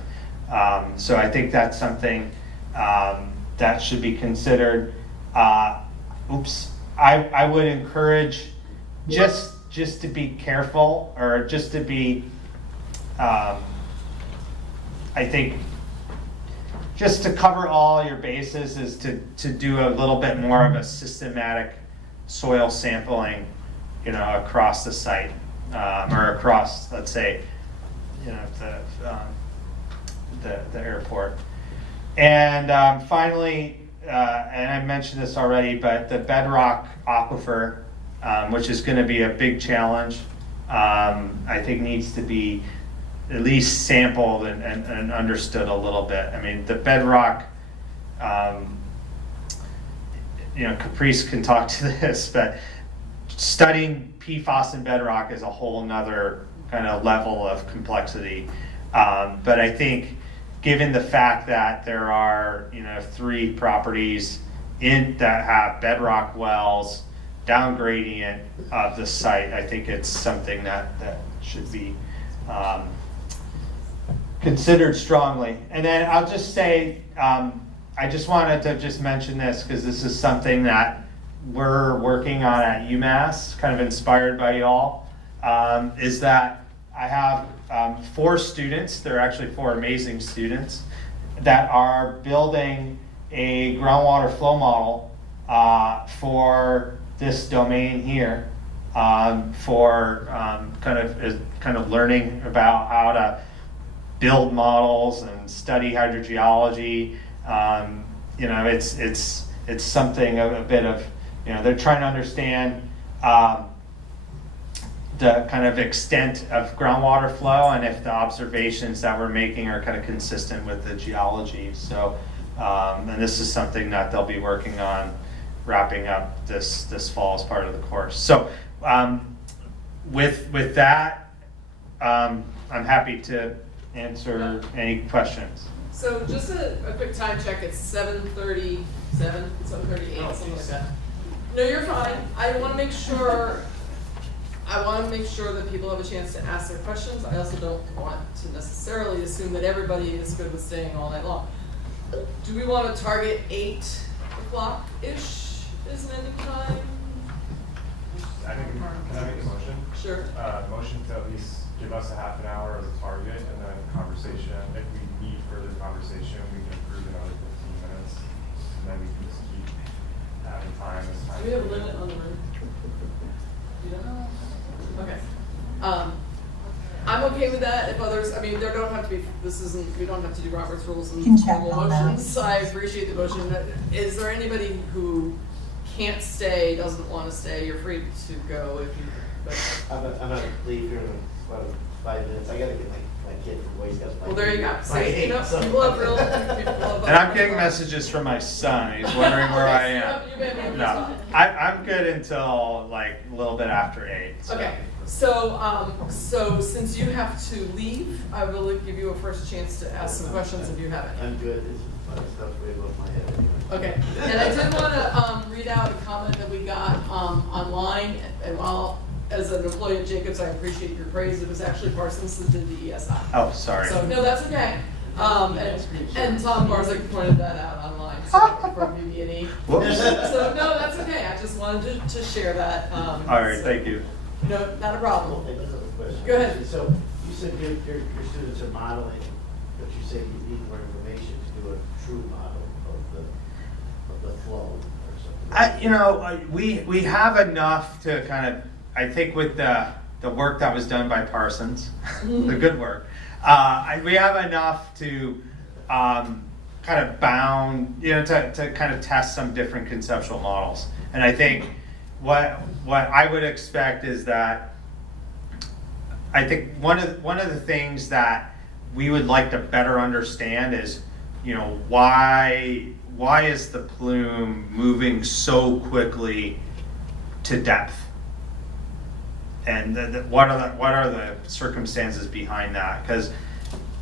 So I think that's something that should be considered. I would encourage just to be careful, or just to be, I think, just to cover all your bases, is to do a little bit more of a systematic soil sampling, across the site, or across, let's say, the airport. And finally, and I mentioned this already, but the bedrock aquifer, which is going to be a big challenge, I think needs to be at least sampled and understood a little bit. I mean, the bedrock, Caprice can talk to this, but studying PFAS in bedrock is a whole nother kind of level of complexity. But I think, given the fact that there are 3 properties that have bedrock wells down gradient of the site, I think it's something that should be considered strongly. And then I'll just say, I just wanted to just mention this because this is something that we're working on at UMass, kind of inspired by y'all, is that I have 4 students, they're actually 4 amazing students, that are building a groundwater flow model for this domain here, for kind of learning about how to build models and study hydrogeology. It's something a bit of, they're trying to understand the kind of extent of groundwater flow, and if the observations that we're making are kind of consistent with the geology. So, and this is something that they'll be working on wrapping up this fall as part of the course. So, with that, I'm happy to answer any questions. So just a quick time check, it's 7:37, 7:38, something like that. No, you're fine. I want to make sure that people have a chance to ask their questions. I also don't want to necessarily assume that everybody is good with staying all night long. Do we want to target 8 o'clock-ish as an ending time? Can I make a motion? Sure. Motion to at least give us a half an hour as a target, and then conversation. If we need further conversation, we can approve another 15 minutes, and then we can just keep having time as time. Do we have a limit on the room? You don't know? Okay. I'm okay with that. If others, there don't have to be, we don't have to do Robert's rules and motions. I appreciate the motion. Is there anybody who can't stay, doesn't want to stay? You're free to go if you, but. I'm gonna leave here in about 5 minutes. I gotta get my kid from Boy Scouts. Well, there you go. By 8, People have real, people love. And I'm getting messages from my son. He's wondering where I am. No, I'm good until like a little bit after 8. So. Okay. So since you have to leave, I will give you a first chance to ask some questions if you have any. I'm good. This stuff's way above my head anyway. Okay. And I did want to read out a comment that we got online, and while as an employee at Jacobs, I appreciate your praise. It was actually Parsons that did the ESI. Oh, sorry. So no, that's okay. And Tom Barzik pointed that out online from UB&E. Whoops. So no, that's okay. I just wanted to share that. All right, thank you. No, not a problem. I just have a question. Go ahead. So you said your students are modeling, but you say you need more information to do a true model of the flow or something. We have enough to kind of, I think with the work that was done by Parsons, the good work, we have enough to kind of bound, to kind of test some different conceptual models. And I think what I would expect is that, I think one of the things that we would like to better understand is, why is the plume moving so quickly to depth? And what are the circumstances behind that? Because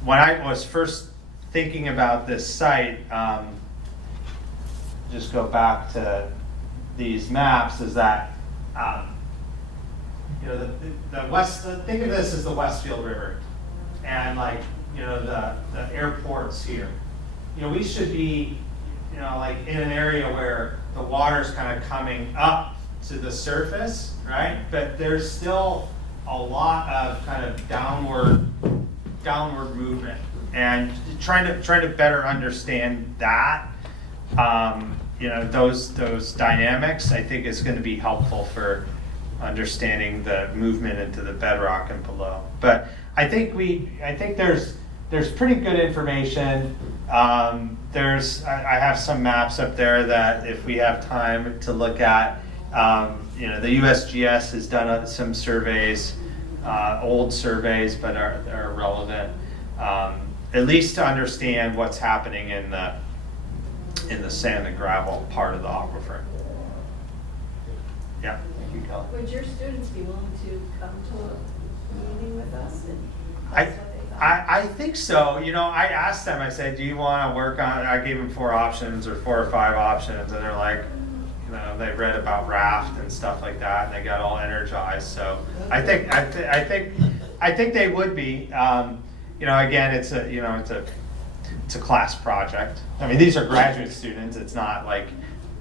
when I was first thinking about this site, just go back to these maps, is that, you know, the west, think of this as the Westfield River, and like, you know, the airport's here. You know, we should be, you know, like in an area where the water's kind of coming up to the surface, right? But there's still a lot of kind of downward movement, and trying to better understand that, you know, those dynamics, I think is going to be helpful for understanding the movement into the bedrock and below. But I think there's pretty good information. I have some maps up there that if we have time to look at, you know, the USGS has done some surveys, old surveys, but are relevant, at least to understand what's happening in the sand and gravel part of the aquifer. Yeah, thank you, Kelly. Would your students be willing to come to a meeting with us and I- tell us what they thought? I think so. You know, I asked them, I said, do you want to work on, I gave them 4 options or 4 or 5 options, and they're like, you know, they read about raft and stuff like that, and they got all energized. So I think they would be. You know, again, it's a class project. I mean, these are graduate students. It's not like,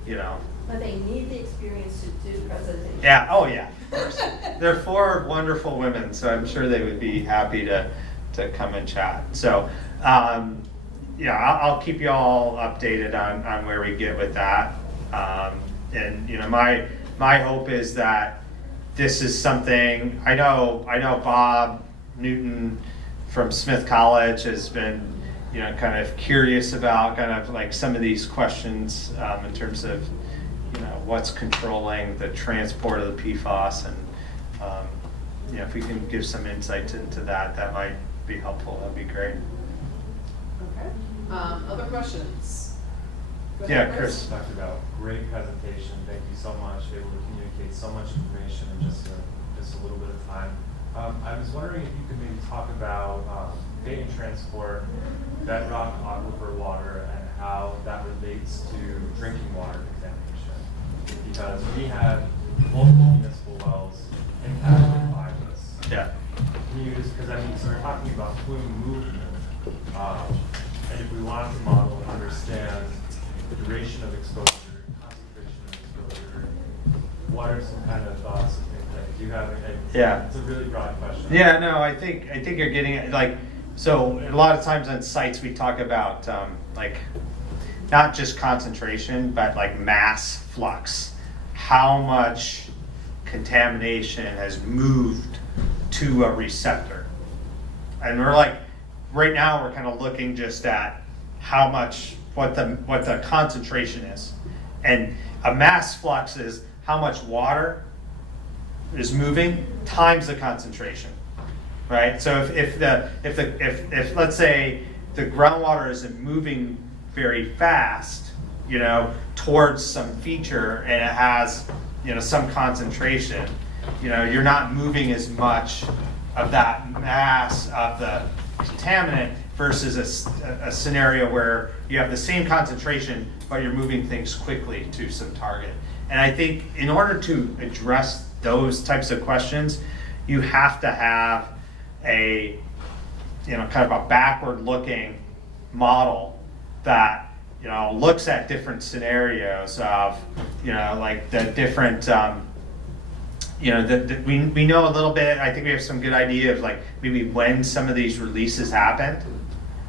you know. But they need the experience to do presentations. Yeah. Oh, yeah. Of course. They're 4 wonderful women, so I'm sure they would be happy to come and chat. So, yeah, I'll keep you all updated on where we get with that. And you know, my hope is that this is something I know Bob Newton from Smith College has been, you know, kind of curious about kind of like some of these questions in terms of, you know, what's controlling the transport of the PFAS, and you know, if we can give some insight into that, that might be helpful. That'd be great. Okay. Other questions? Go Yeah, ahead, Chris. Dr. Bell, great presentation. Thank you so much. Able to communicate so much information in just a little bit of time. I was wondering if you could maybe talk about bait and transport, bedrock aquifer water, and how that relates to drinking water contamination. Because we have multiple municipal wells impacted by this. Yeah. Can you just, because I mean, so we're talking about plume movement, and if we wanted to model and understand the duration of exposure, concentration of exposure, what are some kind of thoughts and things like, do you have Yeah. It's a really broad question. Yeah, no, I think you're getting it. Like, so a lot of times on sites we talk about like not just concentration, but like mass flux. How much contamination has moved to a receptor? And we're like, right now we're kind of looking just at how much, what the concentration is. And a mass flux is how much water is moving times the concentration, right? So if let's say the groundwater isn't moving very fast, you know, towards some feature, and it has, you know, some concentration, you know, you're not moving as much of that mass of the contaminant versus a scenario where you have the same concentration, but you're moving things quickly to some target. And I think in order to address those types of questions, you have to have a, you know, kind of a backward-looking model that, you know, looks at different scenarios of, you know, like the different, you know, we know a little bit. I think we have some good idea of like maybe when some of these releases happened,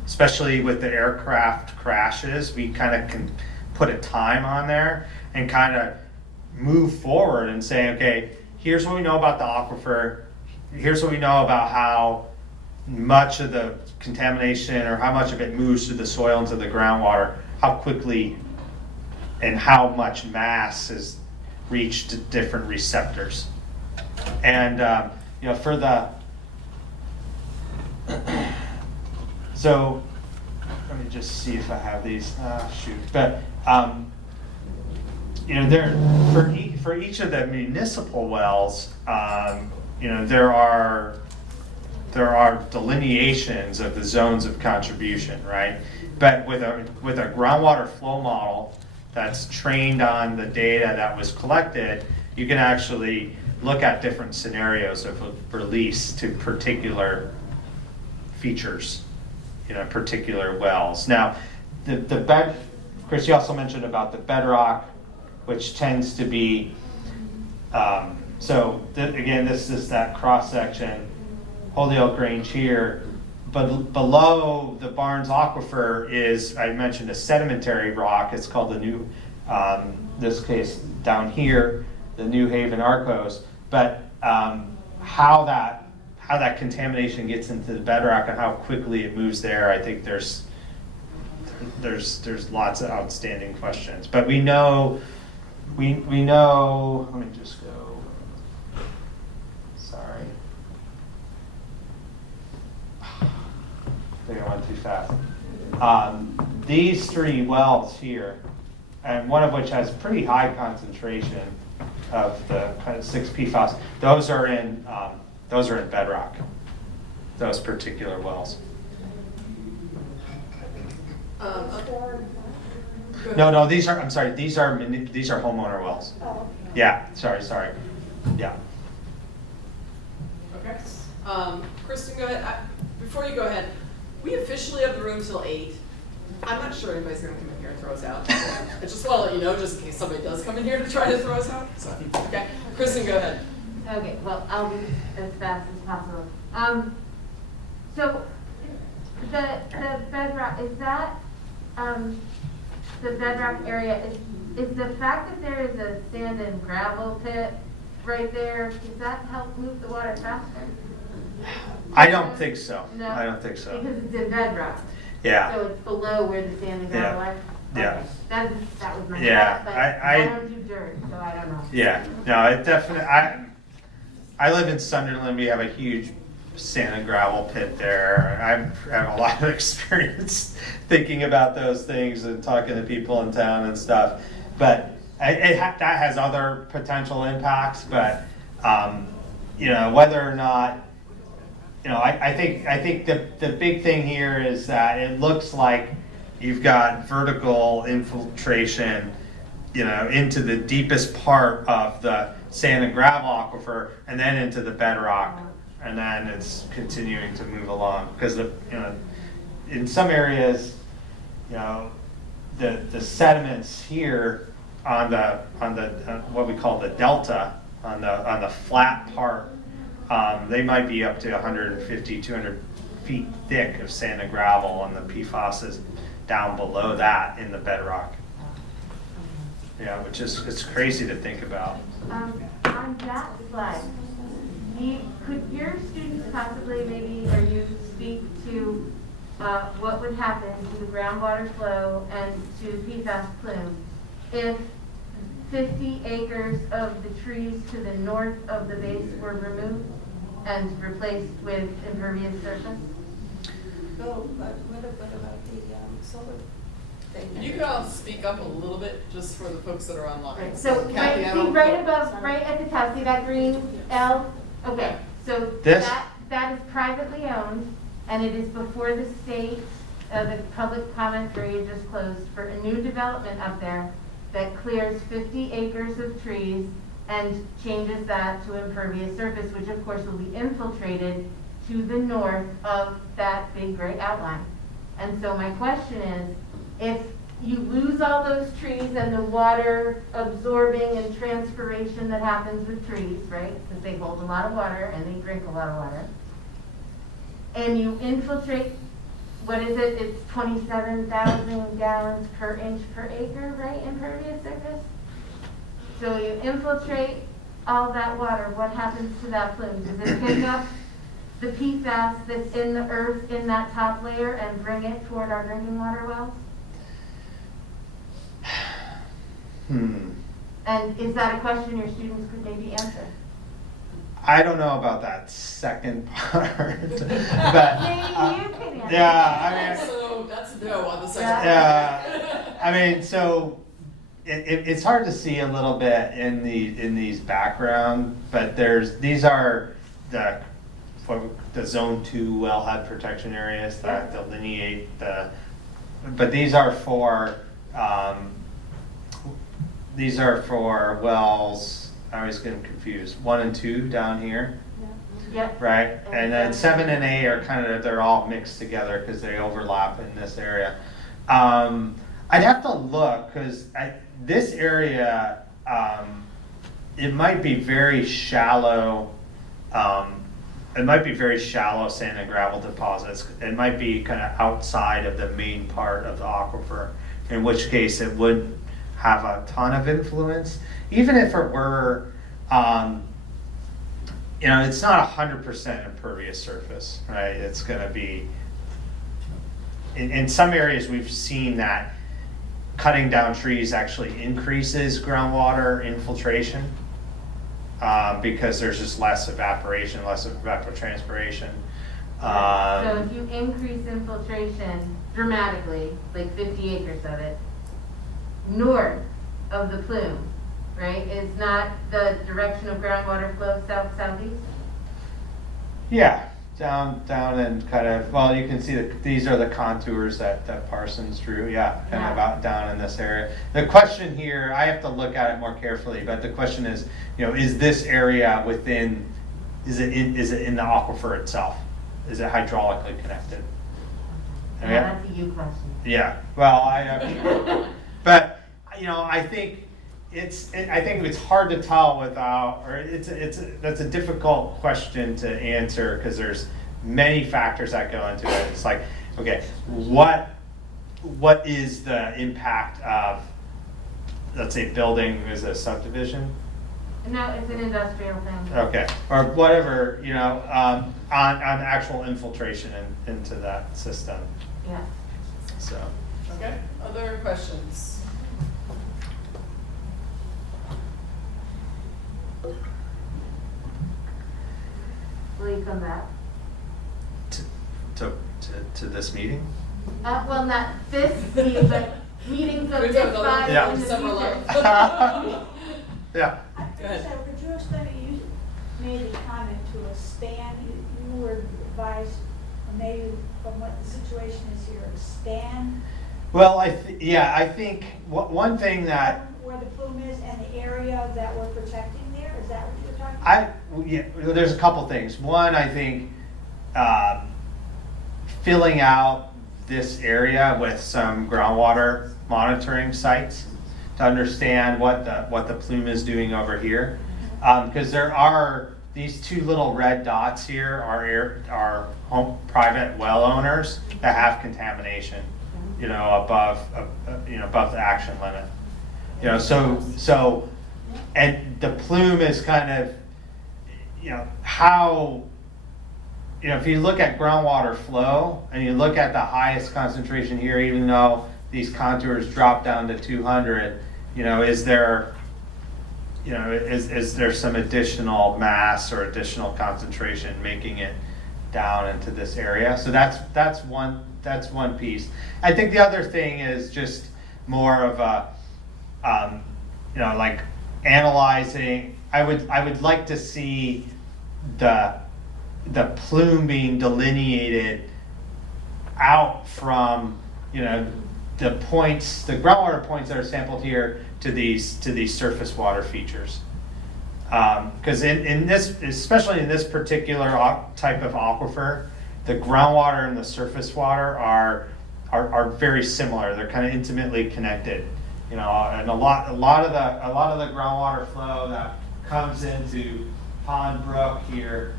especially with the aircraft crashes. We kind of can put a time on there and kind of move forward and say, okay, here's what we know about the aquifer. Here's what we know about how much of the contamination or how much of it moves through the soil into the groundwater, how quickly and how much mass has reached different receptors. And, you know, for the, so let me just see if I have these, shoot. But, you know, for each of the municipal wells, you know, there are delineations of the zones of contribution, right? But with a groundwater flow model, that's trained on the data that was collected, you can actually look at different scenarios of release to particular features, particular wells. Now, the bed, Chris, you also mentioned about the bedrock, which tends to be, again, this is that cross section, Holyoke Range here, but below the Barnes Aquifer is, I mentioned, a sedimentary rock. It's called the New, this case down here, the New Haven Arcos. But how that contamination gets into the bedrock and how quickly it moves there, I think there's lots of outstanding questions. But we know, let me just go, sorry. I think I went too fast. These 3 wells here, and one of which has pretty high concentration of the kind of 6 PFAS, those are in bedrock, those particular wells. No, these are homeowner wells. Oh. Yeah, sorry. Yeah. Okay. Kristen, go ahead. Before you go ahead, we officially have the room till 8. I'm not sure anybody's gonna come in here and throw us out. I just wanna let you know, just in case somebody does come in here to try to throw us out. So, okay. Kristen, go ahead. Okay, well, I'll be as fast as possible. So, the bedrock, is that, the bedrock area, is the fact that there is a sand and gravel pit right there, does that help move the water faster? I don't think so. No? I don't think so. Because it's in bedrock. Yeah. So it's below where the sand and gravel are? Yeah. Okay. That was my Yeah, thought, but I don't do dirt, so I don't know. Yeah, no, it definitely, I live in Sunderland, we have a huge sand and gravel pit there. I have a lot of experience thinking about those things and talking to people in town and stuff. But that has other potential impacts, but, whether or not, I think the big thing here is that it looks like you've got vertical infiltration, into the deepest part of the sand and gravel aquifer, and then into the bedrock, and then it's continuing to move along. Because in some areas, the sediments here on the what we call the delta, on the flat part, they might be up to 150, 200 feet thick of sand and gravel, and the PFAS is down below that in the bedrock. Yeah, which is, it's crazy to think about. On that slide, could your students possibly, maybe, or you speak to what would happen to the groundwater flow and to PFAS plume if 50 acres of the trees to the north of the base were removed and replaced with impervious surface? Oh, but what about the solar thing? You could all speak up a little bit, just for the folks that are online. Right, so Kathy, I don't- right above, right at the top, see that green L? Okay, so This? that is privately owned, and it is before the state, the public comment period just closed for a new development up there that clears 50 acres of trees and changes that to impervious surface, which of course will be infiltrated to the north of that big gray outline. And so my question is, if you lose all those trees and the water absorbing and transpiration that happens with trees, right? Because they hold a lot of water and they drink a lot of water. And you infiltrate, what is it? It's 27,000 gallons per inch per acre, right? Impervious surface. So you infiltrate all that water. What happens to that plume? Does it pick up the PFAS that's in the earth in that top layer and bring it toward our drinking water wells? And is that a question your students could maybe answer? I don't know about that second part, but Maybe you can answer. yeah, So that's a no on the second. yeah, I mean, so it's hard to see a little bit in these background, but these are the zone 2 wellhead protection areas that delineate but these are for these are for wells, I always get them confused, 1 and 2 down here, Yep. right? And then 7 and 8 are kind of, they're all mixed together because they overlap in this area. I'd have to look, because this area, it might be very shallow, it might be very shallow sand and gravel deposits. It might be kind of outside of the main part of the aquifer, in which case it would have a ton of influence. Even if it were, it's not 100% impervious surface, right? It's gonna be, in some areas we've seen that cutting down trees actually increases groundwater infiltration. Because there's just less evaporation, less evapotranspiration. So if you increase infiltration dramatically, like 50 acres of it, north of the plume, right, is not the direction of groundwater flow south-southeast? Yeah, down and kind of, well, you can see that these are the contours that Parsons drew, yeah, kind of out down in this area. The question here, I have to look at it more carefully, but the question is, is this area within, is it in the aquifer itself? Is it hydraulically connected? Yeah, that's a you question. Yeah, well, but, I think it's hard to tell without, or that's a difficult question to answer because there's many factors that go into it. It's like, okay, what is the impact of, let's say, building is a subdivision? No, it's an industrial thing. Okay, or whatever, on actual infiltration into that system. Yeah. So. Okay, other questions? Will you come back? To this meeting? Well, not this meeting, but meetings of We're this doing a body lot in of the summer future. love. Yeah. Go ahead. So could you explain, you made a comment to a span, you were advised, or maybe from what the situation is here, a span? Well, I think one thing that Where the plume is and the area that we're protecting there, is that what you were talking about? there's a couple things. One, I think filling out this area with some groundwater monitoring sites to understand what the plume is doing over here, because there are these two little red dots here are home private well owners that have contamination, above the action limit, so and the plume is kind of, how, if you look at groundwater flow and you look at the highest concentration here, even though these contours drop down to 200, is there some additional mass or additional concentration making it down into this area? So that's one piece. I think the other thing is just more of a, like analyzing. I would like to see the plume being delineated out from, the points, the groundwater points that are sampled here to these surface water features. Because in this, especially in this particular type of aquifer, the groundwater and the surface water are very similar. They're kind of intimately connected, and a lot of the groundwater flow that comes into Pond Brook here,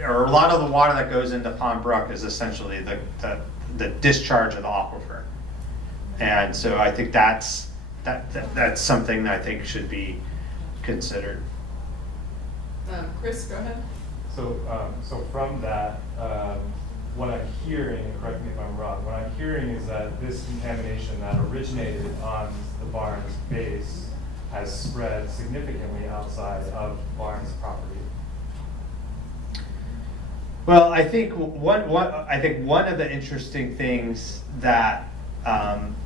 or a lot of the water that goes into Pond Brook is essentially the discharge of the aquifer. And so I think that's something that I think should be considered. Chris, go ahead. So from that, what I'm hearing, and correct me if I'm wrong, what I'm hearing is that this contamination that originated on the barn's base has spread significantly outside of barn's property. Well, I think one of the interesting things that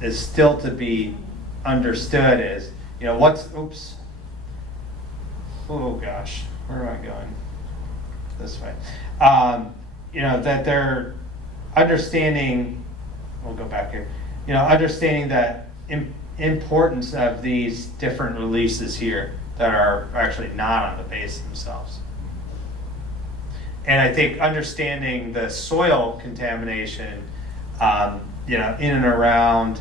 is still to be understood is, oops, oh gosh, where am I going? This way. That they're understanding, we'll go back here, understanding that importance of these different releases here that are actually not on the base themselves. And I think understanding the soil contamination, in and around,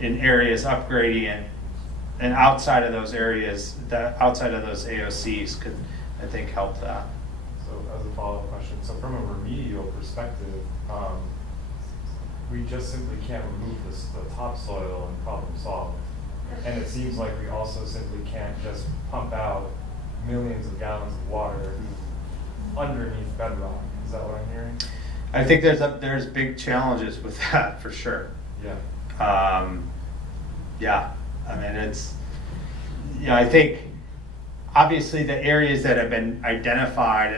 in areas up gradient, and outside of those areas, outside of those AOCs could, I think, help that. So as a follow-up question, so from a remedial perspective, we just simply can't remove the topsoil and problem solve. And it seems like we also simply can't just pump out millions of gallons of water underneath bedrock. Is that what I'm hearing? I think there's big challenges with that for sure. Yeah. Yeah, I mean, it's, I think obviously the areas that have been identified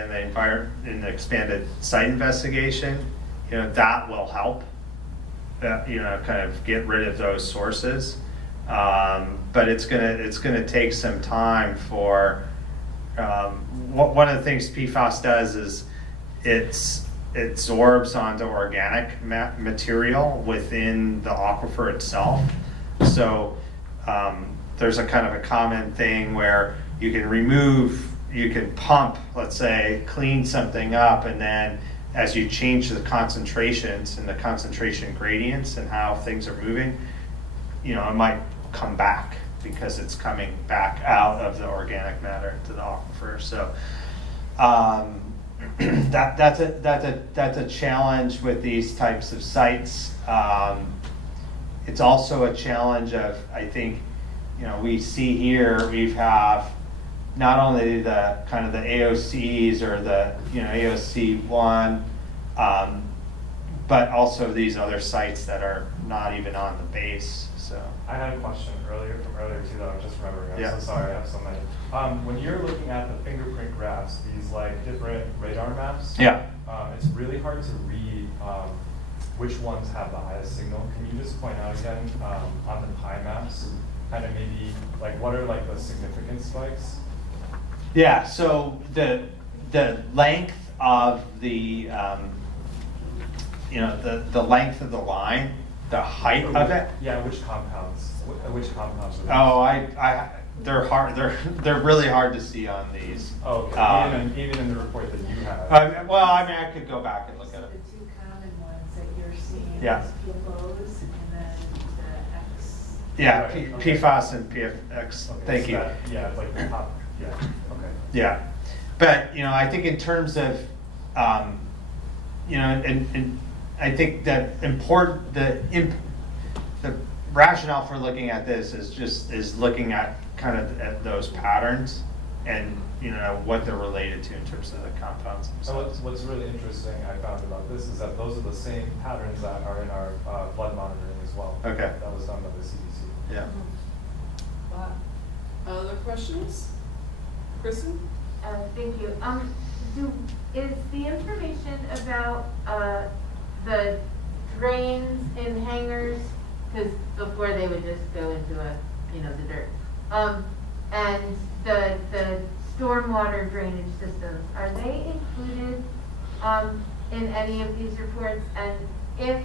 in the expanded site investigation, that will help, kind of get rid of those sources. But it's gonna take some time for, one of the things PFAS does is it absorbs onto organic material within the aquifer itself. So there's a kind of a common thing where you can pump, let's say, clean something up, and then as you change the concentrations and the concentration gradients and how things are moving, it might come back because it's coming back out of the organic matter to the aquifer. So that's a challenge with these types of sites. It's also a challenge of, I think, we see here, we have not only the kind of the AOCs or the, AOC 1, but also these other sites that are not even on the base, so. I had a question from earlier too that I'm just remembering. I'm Yeah. so sorry, I have so many. When you're looking at the fingerprint graphs, these like different radar maps, Yeah. It's really hard to read which ones have the highest signal. Can you just point out again on the pie maps, kind of maybe like what are like the significant spikes? Yeah, so the length of the length of the line, the height of it. Yeah, which compounds? Which compounds are those? Oh, they're hard. They're really hard to see on these. Okay. Even in the report that you have. I could go back and look at it. The two common ones that you're seeing Yeah. is PFOs and then the X. Yeah, Right, okay. PFAS and PFX. Okay, Thank so you. yeah, it's like the top. Yeah. Okay. Yeah, but I think in terms of, and I think that the rationale for looking at this is looking at kind of at those patterns and what they're related to in terms of the compounds So themselves. what's really interesting I found about this is that those are the same patterns that are in our blood monitoring as well. Okay. That was done by the CDC. Yeah. Wow. Other questions? Kristen? Thank you. Is the information about the drains in hangars, because before they would just go into the dirt, and the stormwater drainage systems, are they included in any of these reports? And if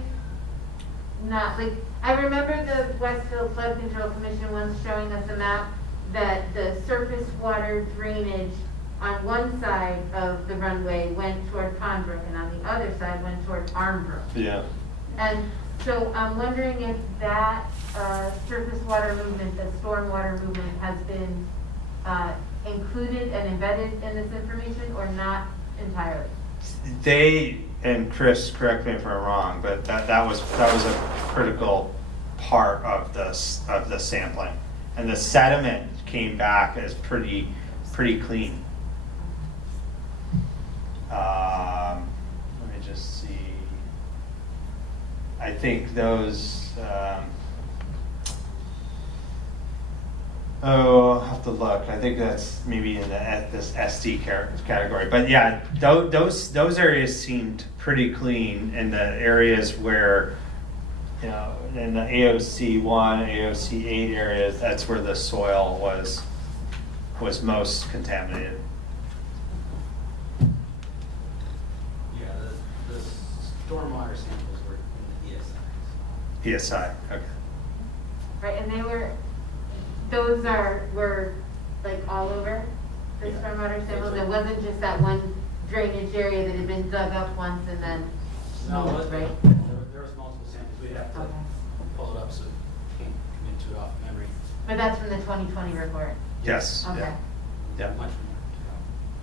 not, I remember the Westfield Flood Control Commission once showing us a map that the surface water drainage on one side of the runway went toward Pondbrook and on the other side went toward Armbrook. Yeah. And so I'm wondering if that surface water movement, the storm water movement has been included and embedded in this information or not entirely? They, and Chris, correct me if I'm wrong, but that was a critical part of the sampling. And the sediment came back as pretty clean. Let me just see. I think those, I'll have to look. I think that's maybe in this ST category. But yeah, those areas seemed pretty clean in the areas where, in the AOC 1, AOC 8 areas, that's where the soil was most contaminated. Yeah, the stormwater samples were in the ESI. PSI, okay. right, and were like all over the stormwater samples? It wasn't just that one drainage area that had been dug up once and then No, moved, right? there was multiple samples, we'd have to Okay. pull it up, so can't commit to it off memory. But that's from the 2020 report? Yes, Okay. yeah, yeah, Much more.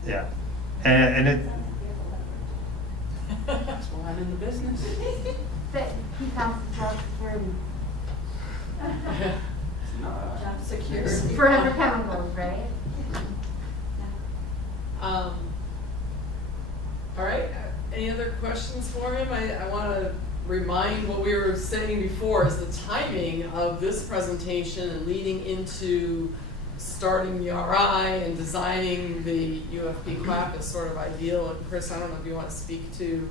yeah. And it, That's why I'm in the business. But he passes job security. It's not. Job security. Forever chemicals, right? All right, any other questions for him? I want to remind what we were saying before is the timing of this presentation and leading into starting the RI and designing the UFP QAP is sort of ideal. And Chris, I don't know if you want to speak to,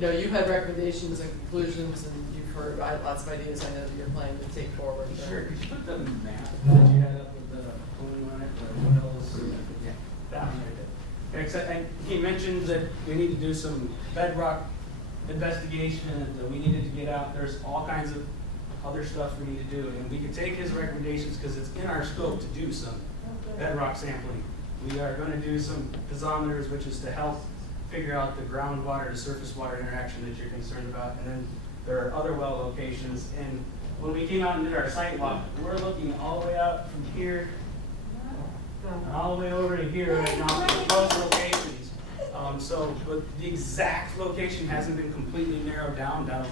you've had recommendations and conclusions and you've heard lots of ideas I know that you're planning to take forward. Sure, could you put the map that you had up with the pulling on it, the wells, yeah, down there. Except, and he mentioned that we need to do some bedrock investigation, that we needed to get out, there's all kinds of other stuff we need to do, and we can take his recommendations, because it's in our scope to do some bedrock sampling. We are gonna do some piezometers, which is to help figure out the groundwater to surface water interaction that you're concerned about, and then there are other well locations, and when we came out and did our site walk, we're looking all the way out from here, and all the way over to here right now, proposed locations. But the exact location hasn't been completely narrowed down. That'll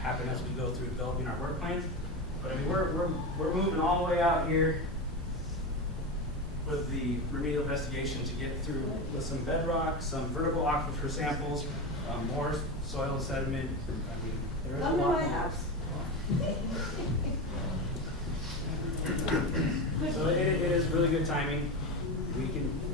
happen as we go through developing our work plans. But I mean, we're moving all the way out here with the remedial investigation to get through with some bedrock, some vertical aquifer samples, more soil and sediment. I mean, there is a Come to lot my more. house. So it is really good timing.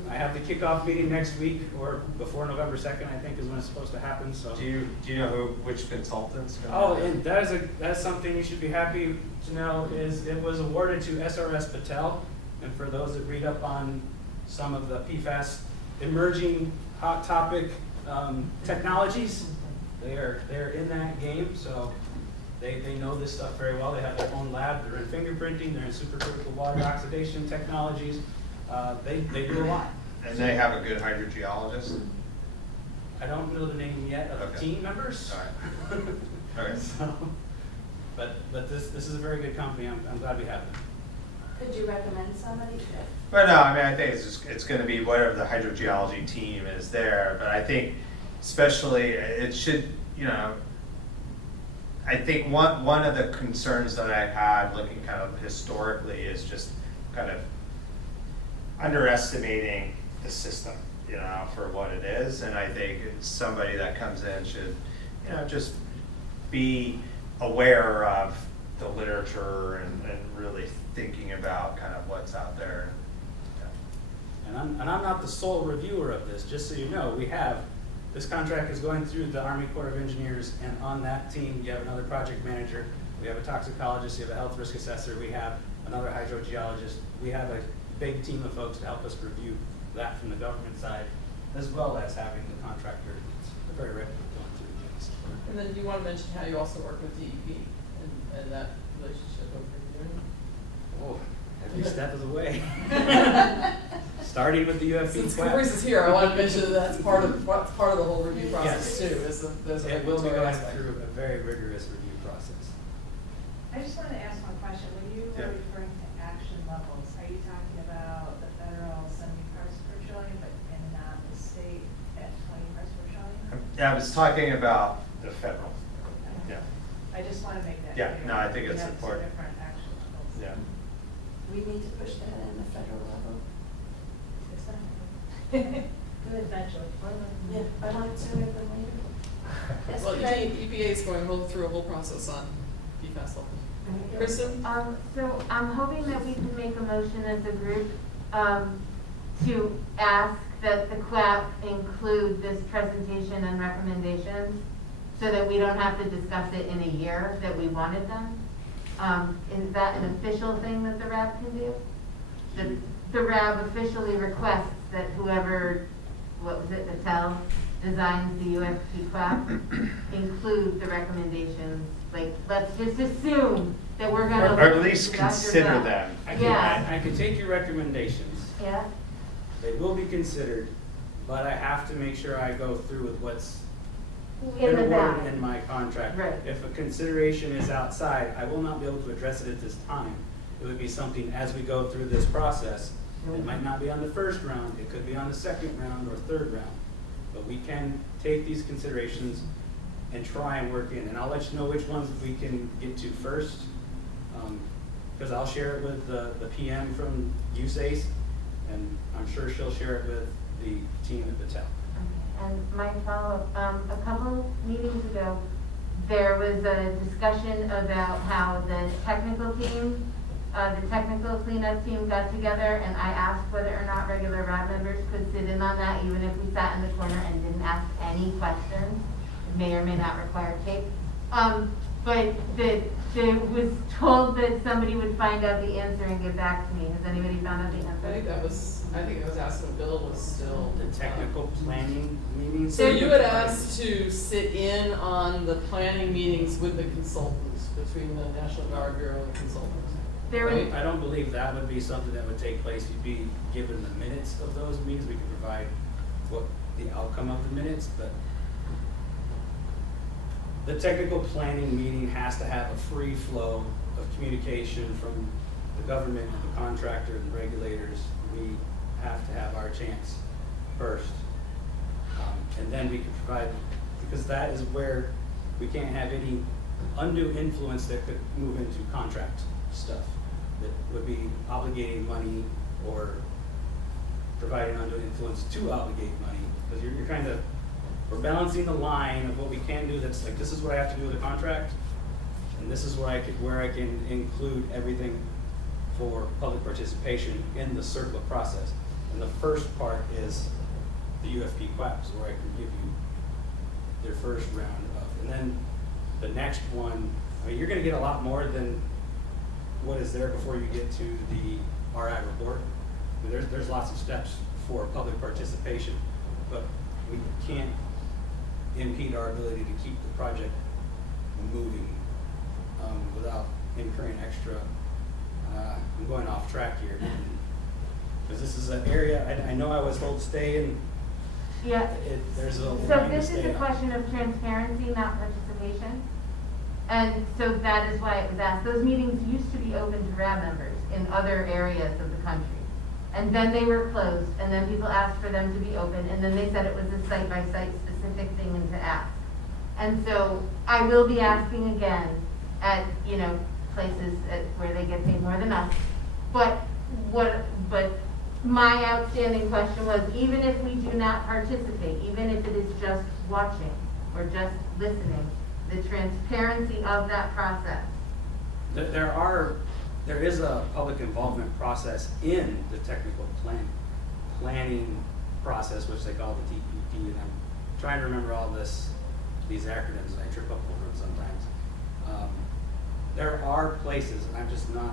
I have the kickoff meeting next week, or before November 2nd, I think is when it's supposed to happen, so. do you know which consultants? Oh, and that's something you should be happy to know, is it was awarded to SRS Patel. And for those that read up on some of the PFAS emerging hot topic technologies, they're in that game, so they know this stuff very well. They have their own lab, they're in fingerprinting, they're in supercritical water oxidation technologies. They do a lot. And they have a good hydrogeologist? I don't know the name yet of the Okay. team members. All right. Okay. So, but this is a very good company. I'm glad we have them. Could you recommend somebody? But no, I mean, I think it's going to be whatever the hydrogeology team is there. But I think, especially, it should, I think one of the concerns that I had looking kind of historically is just kind of underestimating the system, for what it is. And I think it's somebody that comes in should, just be aware of the literature and really thinking about kind of what's out there. And I'm not the sole reviewer of this, just so you know. This contract is going through the Army Corps of Engineers, and on that team, you have another project manager, we have a toxicologist, you have a health risk assessor, we have another hydrogeologist. We have a big team of folks to help us review that from the government side, as well as having the contractor. It's very reputable going through things. And then you want to mention how you also work with DEP and that relationship over here. Oh, every step of the way. Starting with the UFP. Since Chris is here, I want to mention that that's part of the whole review process Yes. too. There's a It will be regulatory going aspect. through a very rigorous review process. I just wanted to ask one question. When you Yeah. were referring to action levels, are you talking about the federal 70 parts per trillion, but and not the state at 20 parts per trillion? Yeah, I was talking about the federal. Yeah. I just want to make that Yeah, clear. no, I think We it's have important. two different action levels. Yeah. We need to push that in the federal level. It's not. Eventually. Yeah, I want it sooner than later. Yes, Well, Craig? EPA is going through a whole process on PFAS levels. Kristen? So I'm hoping that we can make a motion as a group to ask that the QAP include this presentation and recommendations so that we don't have to discuss it in a year that we wanted them. Is that an official thing that the RAB can do? The RAB officially requests that whoever, Patel, designs the UFP QAP include the recommendations. Like, let's just assume that we're gonna. Or at least listen to Dr. consider Bell. them. Yeah. I can take your recommendations. Yeah, They will be considered, but I have to make sure I go through with what's in been the awarded ballot. in my contract. Right. If a consideration is outside, I will not be able to address it at this time. It would be something as we go through this process. It might not be on the first round, it could be on the second round or third round. But we can take these considerations and try and work in, and I'll let you know which ones we can get to first. Because I'll share it with the PM from USACE, and I'm sure she'll share it with the team at Battelle. And my follow-up, a couple meetings ago, there was a discussion about how the technical team, the technical cleanup team got together, and I asked whether or not regular RAB members could sit in on that, even if we sat in the corner and didn't ask any questions. It may or may not require tape. But it was told that somebody would find out the answer and get back to me. Has anybody found out the answer? I think I was asked when Bill was still. The technical planning meetings. So you had asked to sit in on the planning meetings with the consultants, between the National Guard Bureau and the consultants. There was, I don't believe that would be something that would take place. You'd be given the minutes of those meetings. We can provide what the outcome of the minutes, but the technical planning meeting has to have a free flow of communication from the government, the contractor, and the regulators. We have to have our chance first. And then we can provide, because that is where we can't have any undue influence that could move into contract stuff that would be obligating money or providing undue influence to obligate money. Because you're kind of, we're balancing the line of what we can do that's like, this is what I have to do with a contract, and this is where I can include everything for public participation in the CERCLA process. And the first part is the UFP QAPs, where I can give you their first round of, and then the next one, I mean, you're gonna get a lot more than what is there before you get to the RI report. I mean, there's lots of steps for public participation, but we can't impede our ability to keep the project moving without incurring extra. I'm going off track here because this is an area I know I was told to stay in. yeah. There's a So line to this is stay a on. question of transparency, not participation. And so that is why it was asked. Those meetings used to be open to RAB members in other areas of the country. And then they were closed, and then people asked for them to be open, and then they said it was a site-by-site specific thing and to ask. And so I will be asking again at, places where they get paid more than us. But my outstanding question was, even if we do not participate, even if it is just watching or just listening, the transparency of that process. There is a public involvement process in the technical planning process, which they call the TPP, and I'm trying to remember all these acronyms, and I trip up over them sometimes. There are places, and I'm just not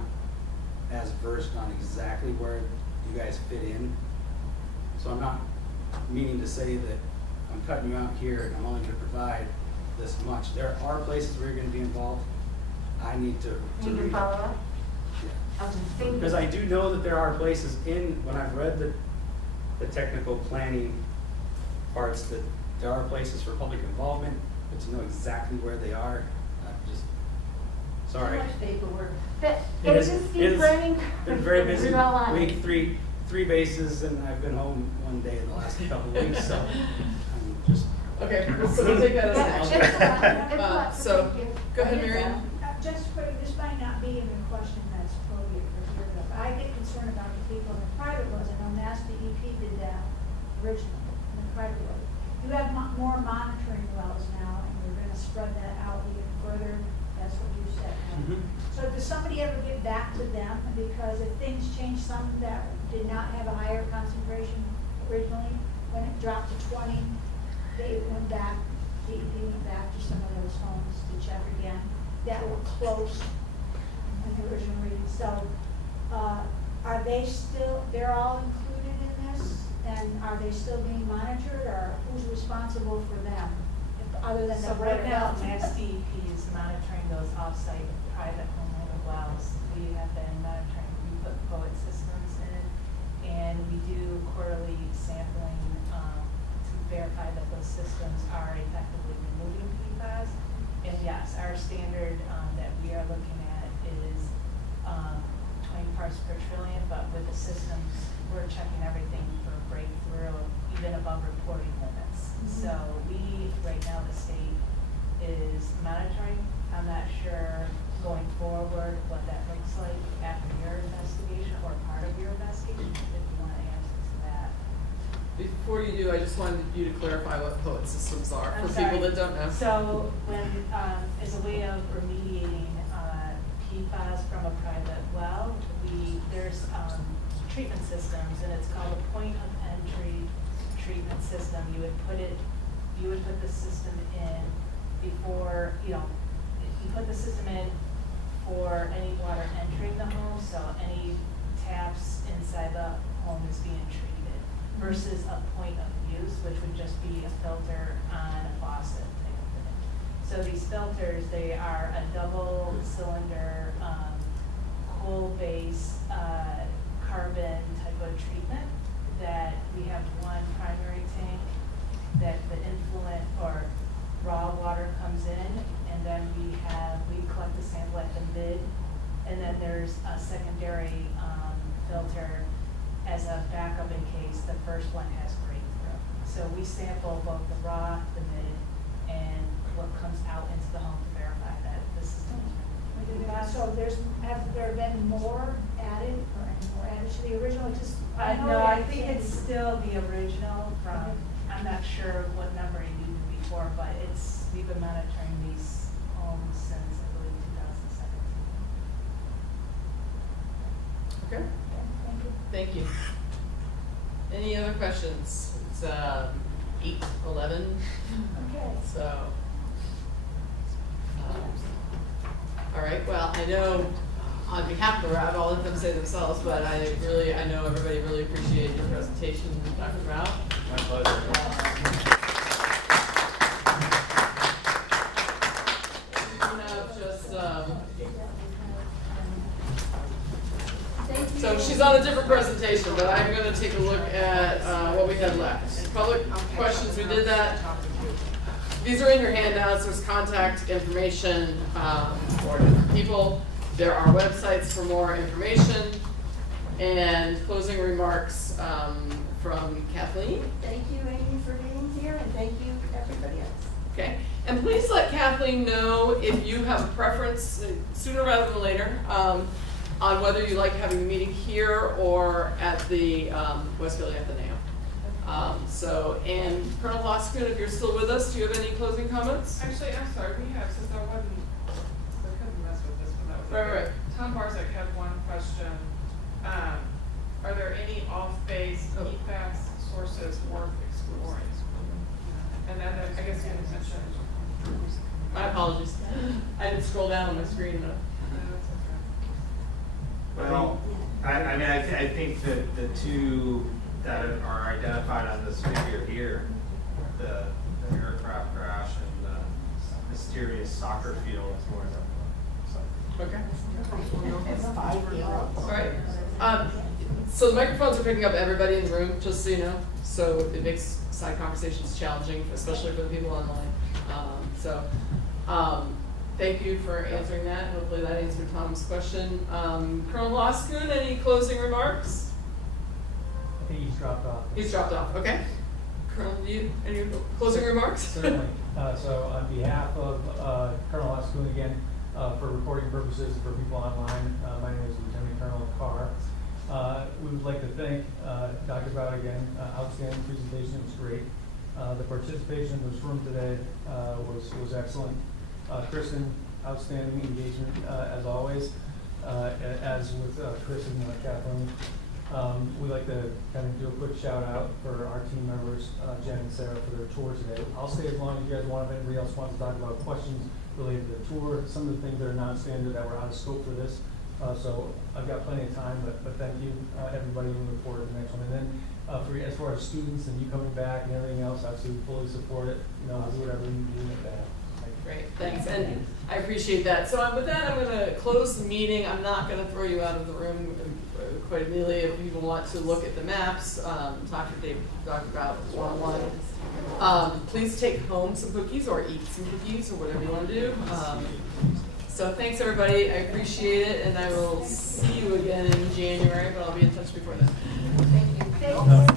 as versed on exactly where you guys fit in. So I'm not meaning to say that I'm cutting you out here and I'm only going to provide this much. There are places where you're going to be involved. I need to You can read. follow up? Yeah. Okay, thank you. Because I do know that there are places when I've read the technical planning parts, that there are places for public involvement, but to know exactly where they are, I'm just, sorry. Too much paperwork. It is- just it keep is learning. been very busy We're all on week, it. three bases, and I've been home one day in the last couple of weeks, so I'm just. Okay, so we'll take that as Yeah, an it's a lot, action. it's a lot, So, thank you. go ahead, Miriam. Just for, this might not be in the question that's appropriate for here, but I get concerned about the people in the private roads. I know Mass DEP did that originally in the private road. You have more monitoring wells now, and we're gonna spread that out even further. That's what you said. Mhm. So does somebody ever get back to them? Because if things change, some that did not have a higher concentration originally, when it dropped to 20, they went back, DEP went back to some of those homes to check again that were close in the original reading. So, are they still, they're all included in this? And are they still being monitored, or who's responsible for them? Other than the So right now, breakdown? Mass DEP is monitoring those off-site private homeowner wells. We have been monitoring, we put POET systems in, and we do quarterly sampling to verify that those systems are effectively removing PFAS. And yes, our standard that we are looking at is 20 parts per trillion, but with the systems, we're checking everything for breakthrough, even above reporting limits. So we, right now, the state is monitoring. I'm not sure going forward what that looks like after your investigation or part of your investigation, if you want to answer to that. Before you do, I just wanted you to clarify what POET systems are I'm for sorry. people that don't know. So when, as a way of remediating PFAS from a private well, there's treatment systems, and it's called a point of entry treatment system. You would put the system in before, you put the system in for any water entering the home, so any taps inside the home is being treated, versus a point of use, which would just be a filter on a faucet type of thing. So these filters, they are a double cylinder, coal base, carbon type of treatment, that we have one primary tank that the influent or raw water comes in, and then we collect the sample at the mid, and then there's a secondary filter as a backup in case the first one has breakthrough. So we sample both the raw, the mid, and what comes out into the home to verify that the system is So have there been more added or any more added to the original? Just, No, I think it's still the original from, I'm not sure what number it used before, but we've been monitoring these homes since, I believe, 2017. Okay, thank you. Any other questions? It's 8:11, Okay. so. All right, well, I know on behalf of the RAB, I'll let them say themselves, but I know everybody really appreciated your presentation, Dr. Mao. My pleasure. So she's on a different presentation, but I'm going to take a look at what we had left. Public questions, we did that. These are in your handouts. There's contact information for different people. There are websites for more information. And closing remarks from Kathleen. Thank you, Amy, for being here, and thank you, everybody else. Okay, and please let Kathleen know if you have a preference, sooner rather than later, on whether you like having the meeting here or at the Westfield Athenaeum. And Colonel Hoskins, if you're still with us, do you have any closing comments? Actually, I'm sorry, we have, since I couldn't mess with this when that was. Right. Tom Barzak had one question. Are there any off-base PFAS sources worth exploring? And then I guess you didn't mention. My apologies. I didn't scroll down on my screen enough. Well, I think that the two that are identified on this figure here, the aircraft crash and the mysterious soccer field. Okay. All right. So the microphones are picking up everybody in the room, just so you know. So it makes side conversations challenging, especially for the people online. Thank you for answering that. Hopefully that answered Tom's question. Colonel Loskun, any closing remarks? I think he's dropped off. He's dropped off. Okay. Colonel, any closing remarks? Certainly. So on behalf of Colonel Loskun again, for recording purposes for people online, my name is Lieutenant Colonel Carr. We would like to thank Dr. Brown again. Outstanding presentation, it was great. The participation in this room today was excellent. Kristen, outstanding engagement as always. As with Chris and Kathleen, we'd like to kind of do a quick shout out for our team members, Jen and Sarah, for their tour today. I'll stay as long as you guys want. If anybody else wants to talk about questions related to the tour, some of the things that are not standard that were out of scope for this. So I've got plenty of time, but thank you, everybody. We look forward to the next one. And then as far as students and you coming back and everything else, obviously we fully support it. We'll do whatever we need to do with that. Thank you. Great, thanks, and I appreciate that. So with that, I'm gonna close the meeting. I'm not gonna throw you out of the room quite immediately. If people want to look at the maps, talk to Dave, talk about one-on-one. Please take home some cookies or eat some cookies or whatever you wanna do. So thanks, everybody. I appreciate it, and I will see you again in January, but I'll be in touch before then. Thank you.